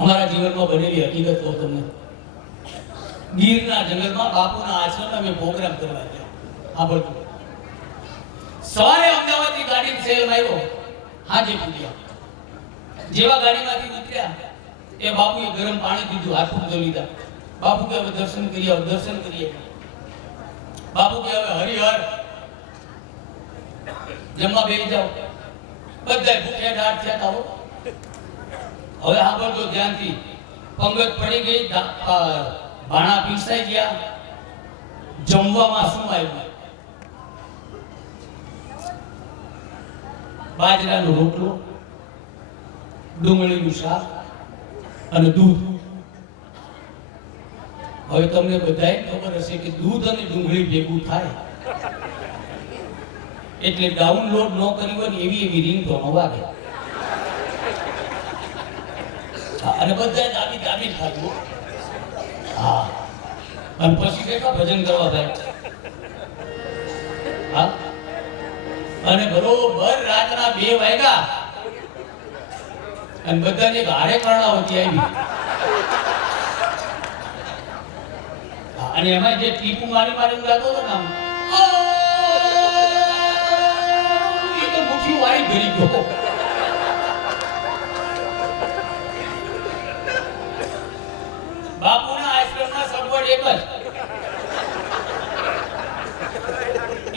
અમારા જીવનમાં બનેલી હકીકત કહું તમને. ગીરના જંગલમાં બાપુના આશ્રમમાં અમે પ્રોગ્રામ કરવા ગયા. આ બધું સવારે અમદાવાદની ગાડી સેલમાં આવ્યો. હાજે પૂગ્યા. જેવા ગાડીમાંથી ઉતર્યા એ બાપુએ ગરમ પાણી પીધું, હાથ પગ ધોઈ લીધા. બાપુ કે હવે દર્શન કરીએ, હવે દર્શન કરીએ. બાપુ કે હવે હરિહર જમવા બેસી જાઓ. બધા ભૂખે ઢાળ થયા હતા હો. હવે સાંભળજો ધ્યાનથી. પંગત પડી ગઈ, ભાણા પીસાઈ ગયા. જમવામાં શું આવ્યું? બાજરાનો રોટલો, ડુંગળીનું શાક અને દૂધ. હવે તમને બધાએ ખબર હશે કે દૂધ અને ડુંગળી ભેગું થાય એટલે ડાઉનલોડ ન કરી હોય ને એવી એવી રિંગટોનો વાગે. અને બધા દાબી દાબી ખાધું. હા, અને પછી કેટલા ભજન કરવા થાય. હા, અને બરોબર રાતના 2 વાગ્યા અને બધાને ગાડે કરણાવતી આવી. અને એમાં જે ટીપુ મારી મારી ગાતો હતો ને એ તો મુઠ્ઠી વાળી ભરી ગયો. બાપુના આશ્રમના સગવડ એક જ.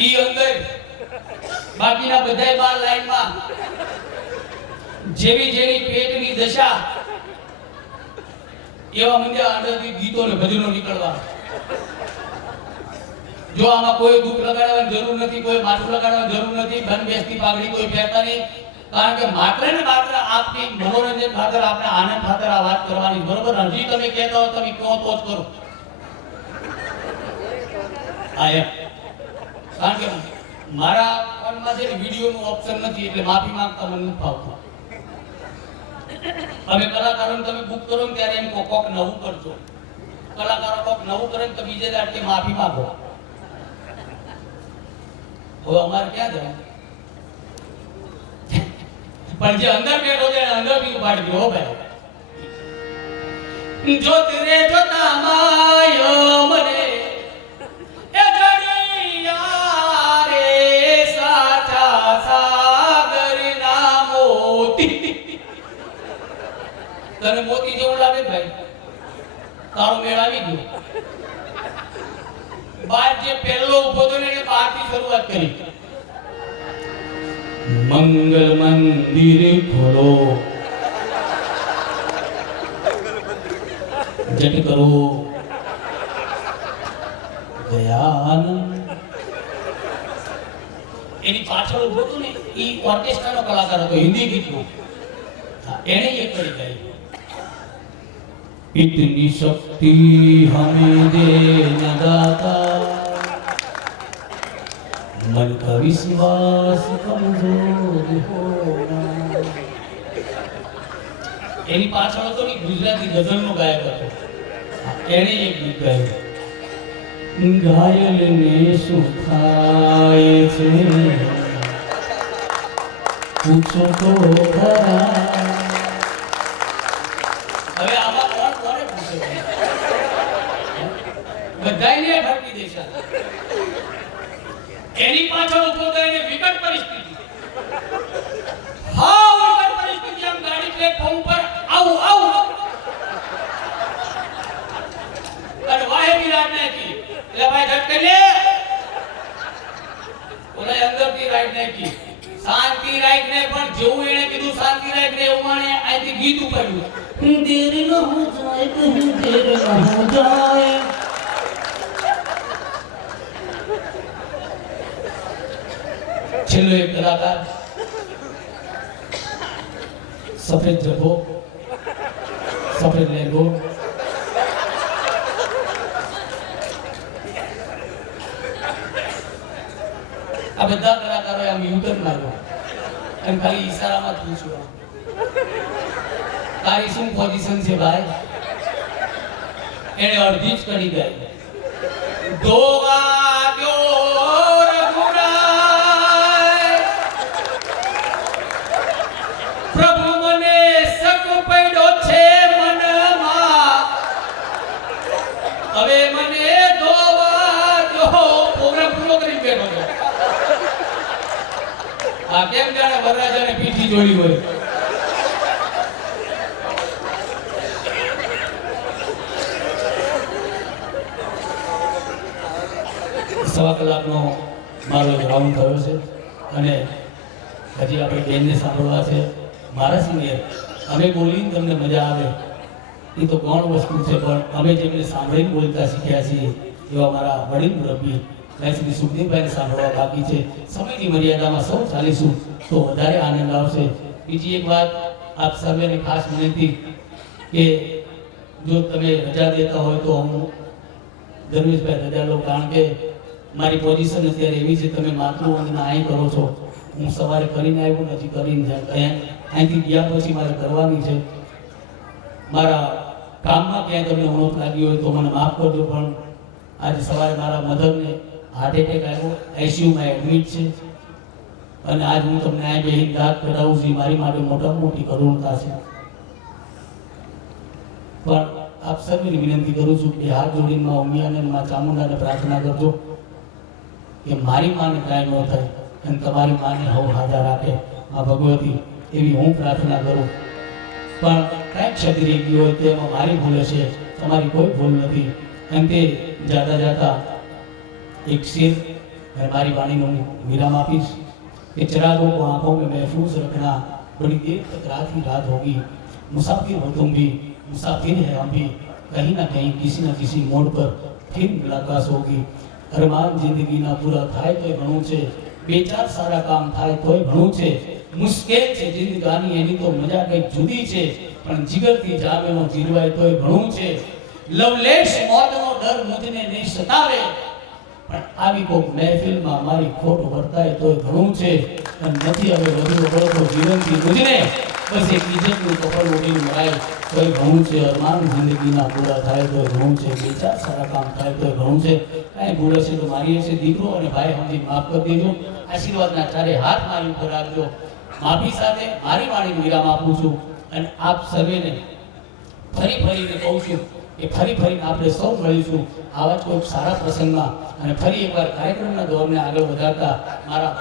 ઈ અંદર બાકીના બધાય બાર લાઈનમાં જેવી જેવી પેટની દશા એવા મંડ્યા અંદરથી ગીતો ને ભજનો નીકળવા. જો આમાં કોઈ દુઃખ લગાડવાની જરૂર નથી, કોઈ માથું લગાડવાની જરૂર નથી, બન બેસતી પાઘડી કોઈ પહેરતા નહીં. કારણ કે માત્ર ને માત્ર આપની મનોરંજન ખાતર, આપણે આનંદ ખાતર આ વાત કરવાની. બરોબર? હજી તમે કહેતા હો તમે કહો તો જ કરો. હા એમ. કારણ કે મારા ફોનમાં છે ને વિડીયોનું ઓપ્શન નથી એટલે માફી માંગતા મને નથી ફાવતું. અમે કલાકારોને તમે બુક કરો ને ત્યારે એમ કોક નવું કરજો. કલાકારો કોક નવું કરે ને તો બીજે દાડે માફી માંગો. હવે અમારે ક્યાં જાય? પણ જે અંદર બેઠો છે અંદર બી ઉપાડી ગયો ભાઈ. જો તેરે જોતા માયો મને એ જડિયા રે સાચા સાગર ના મોતી. તને મોતી જેવું લાગે ભાઈ? તારો મેળ આવી ગયો. બાર જે પહેલો ઉભો તો ને એને બહારથી શરૂઆત કરી. મંગલ મંદિર ખોલો, જટ કરો દયાનંદ. એની પાછળ ઉભો તો ને એ ઓર્કેસ્ટ્રાનો કલાકાર હતો, હિન્દી ગીતનો. એને એક કરી ગાઈ. इतनी शक्ति हमें देना दाता, मन का विश्वास कमजोर होना. એની પાછળ હતો ને ગુજરાતી ગઝલનો ગાયક હતો. એને એક ગીત ગાયું. ઘાયલને શું થાય છે પૂછો તો ખરા. હવે આમાં કોણ કોને પૂછે? બધાયને ઠરકી દેશે. એની પાછળ ઉભો તો એને વિકટ પરિસ્થિતિ. હા, વિકટ પરિસ્થિતિ. આમ ગાડી પ્લેટફોર્મ પર આવું આવું અને વાહે વિરાટ નાખી. એટલે ભાઈ ઝટકે લે. ઓલા અંદરથી રાઈટ નાખી. શાંતિ રાઈટ ને પણ જેવું એને કીધું શાંતિ રાઈટ ને એવું માણે આથી ગીત ઉપાડ્યું. દેર ન હો જાય, કહી દેર ન હો જાય. છેલ્લો એક કલાકાર સફેદ જભો, સફેદ લેંગો, આ બધા કલાકારોએ આમ યુટર્ન માર્યો અને ખાલી ઈશારામાં પૂછ્યું તારી શું પોઝિશન છે ભાઈ? એને અડધી જ કરી ગઈ. ધોવા દ્યો રઘુરાય, પ્રભુ મને શક પડ્યો છે મનમાં, હવે મને ધોવા દ્યો. પ્રોગ્રામ પૂરો કરી બેઠો છે. આ કેમ જાણે વરરાજાને પીઠી જોડી હોય. સવા કલાકનો મારો રાઉન્ડ થયો છે અને હજી આપણે બેનને સાંભળવા છે. મારા સિનિયર અમે બોલીને તમને મજા આવે એ તો કોણ વસ્તુ છે, પણ અમે જેમને સાંભળીને બોલતા શીખ્યા છીએ એવા મારા વડીલ મુરબ્બી શ્રી સુખદેવભાઈને સાંભળવા બાકી છે. સમયની મર્યાદામાં સૌ ચાલીશું તો વધારે આનંદ આવશે. બીજી એક વાત આપ સર્વેને ખાસ વિનંતી કે જો તમે રજા દેતા હોય તો હું ધર્મેશભાઈ રજા લો, કારણ કે મારી પોઝિશન અત્યારે એવી છે, તમે માતૃવંદના અહીં કરો છો, હું સવારે કરીને આવ્યો નથી, કરીને જાય અહીંથી ગયા પછી મારે કરવાની છે. મારા કામમાં ક્યાંય તમને ઉણપ લાગી હોય તો મને માફ કરજો, પણ આજે સવારે મારા મધરને હાર્ટ એટેક આવ્યો, આઈસીયુમાં એડમિટ છે અને આજ હું તમને અહીં બેહીને વાત કરાવું છું. મારી માટે મોટામાં મોટી કરુણતા છે. પણ આપ સર્વેને વિનંતી કરું છું કે હાથ જોડીને માં ઉમિયાને માં ચામુંડાને પ્રાર્થના કરજો કે મારી માને કાંઈ ન થાય અને તમારી માને હવ હાજર રાખે આ ભગવતી, એવી હું પ્રાર્થના કરું. પણ કાંઈક ક્ષતિ રહી ગઈ હોય તો એમાં મારી ભૂલ હશે, તમારી કોઈ ભૂલ નથી. અંતે જાતા જાતા એક શેર मैं मारी वाणी को विराम आपीश कि चिरागों को आंखों में महफूज रखना, बड़ी देर तक रात ही रात होगी, मुसाफिर हो तुम भी, मुसाफिर है हम भी, कहीं ना कहीं किसी न किसी मोड़ पर फिर मुलाकात होगी. अरमान जिंदगी ना पूरा थाय तो घणું છે, બે ચાર સારા કામ થાય તોય ઘણું છે. મુશ્કેલ છે જિંદગાની એની તો મજા કંઈક જુદી છે, પણ જીગરથી જામેનો જીરવાય તોય ઘણું છે. લવલેશ મોતનો ડર મુજને નહીં સતાવે, પણ આવી કોક મહેફિલમાં મારી ખોટ વર્તાય તોય ઘણું છે. અને નથી હવે વધુ વળતો જીવનથી મુજને, બસ એક ઇજ્જતનું કપડ ઓઢીને મરાય તોય ઘણું છે. અરમાન જિંદગીના પૂરા થાય તોય ઘણું છે, બે ચાર સારા કામ થાય તોય ઘણું છે. કાંઈ ભૂલ હશે તો મારી હશે. દીકરો અને ભાઈ સમજી માફ કરી દેજો. આશીર્વાદના ચારે હાથ મારી ઉપર રાખજો. માફી સાથે મારી વાણીનો વિરામ આપું છું અને આપ સર્વેને ફરીને કહું છું કે ફરીને આપણે સૌ મળીશું આવા જ કોઈ સારા પ્રસંગમાં. અને ફરી એકવાર કાર્યક્રમના દોરને આગળ વધારતા મારા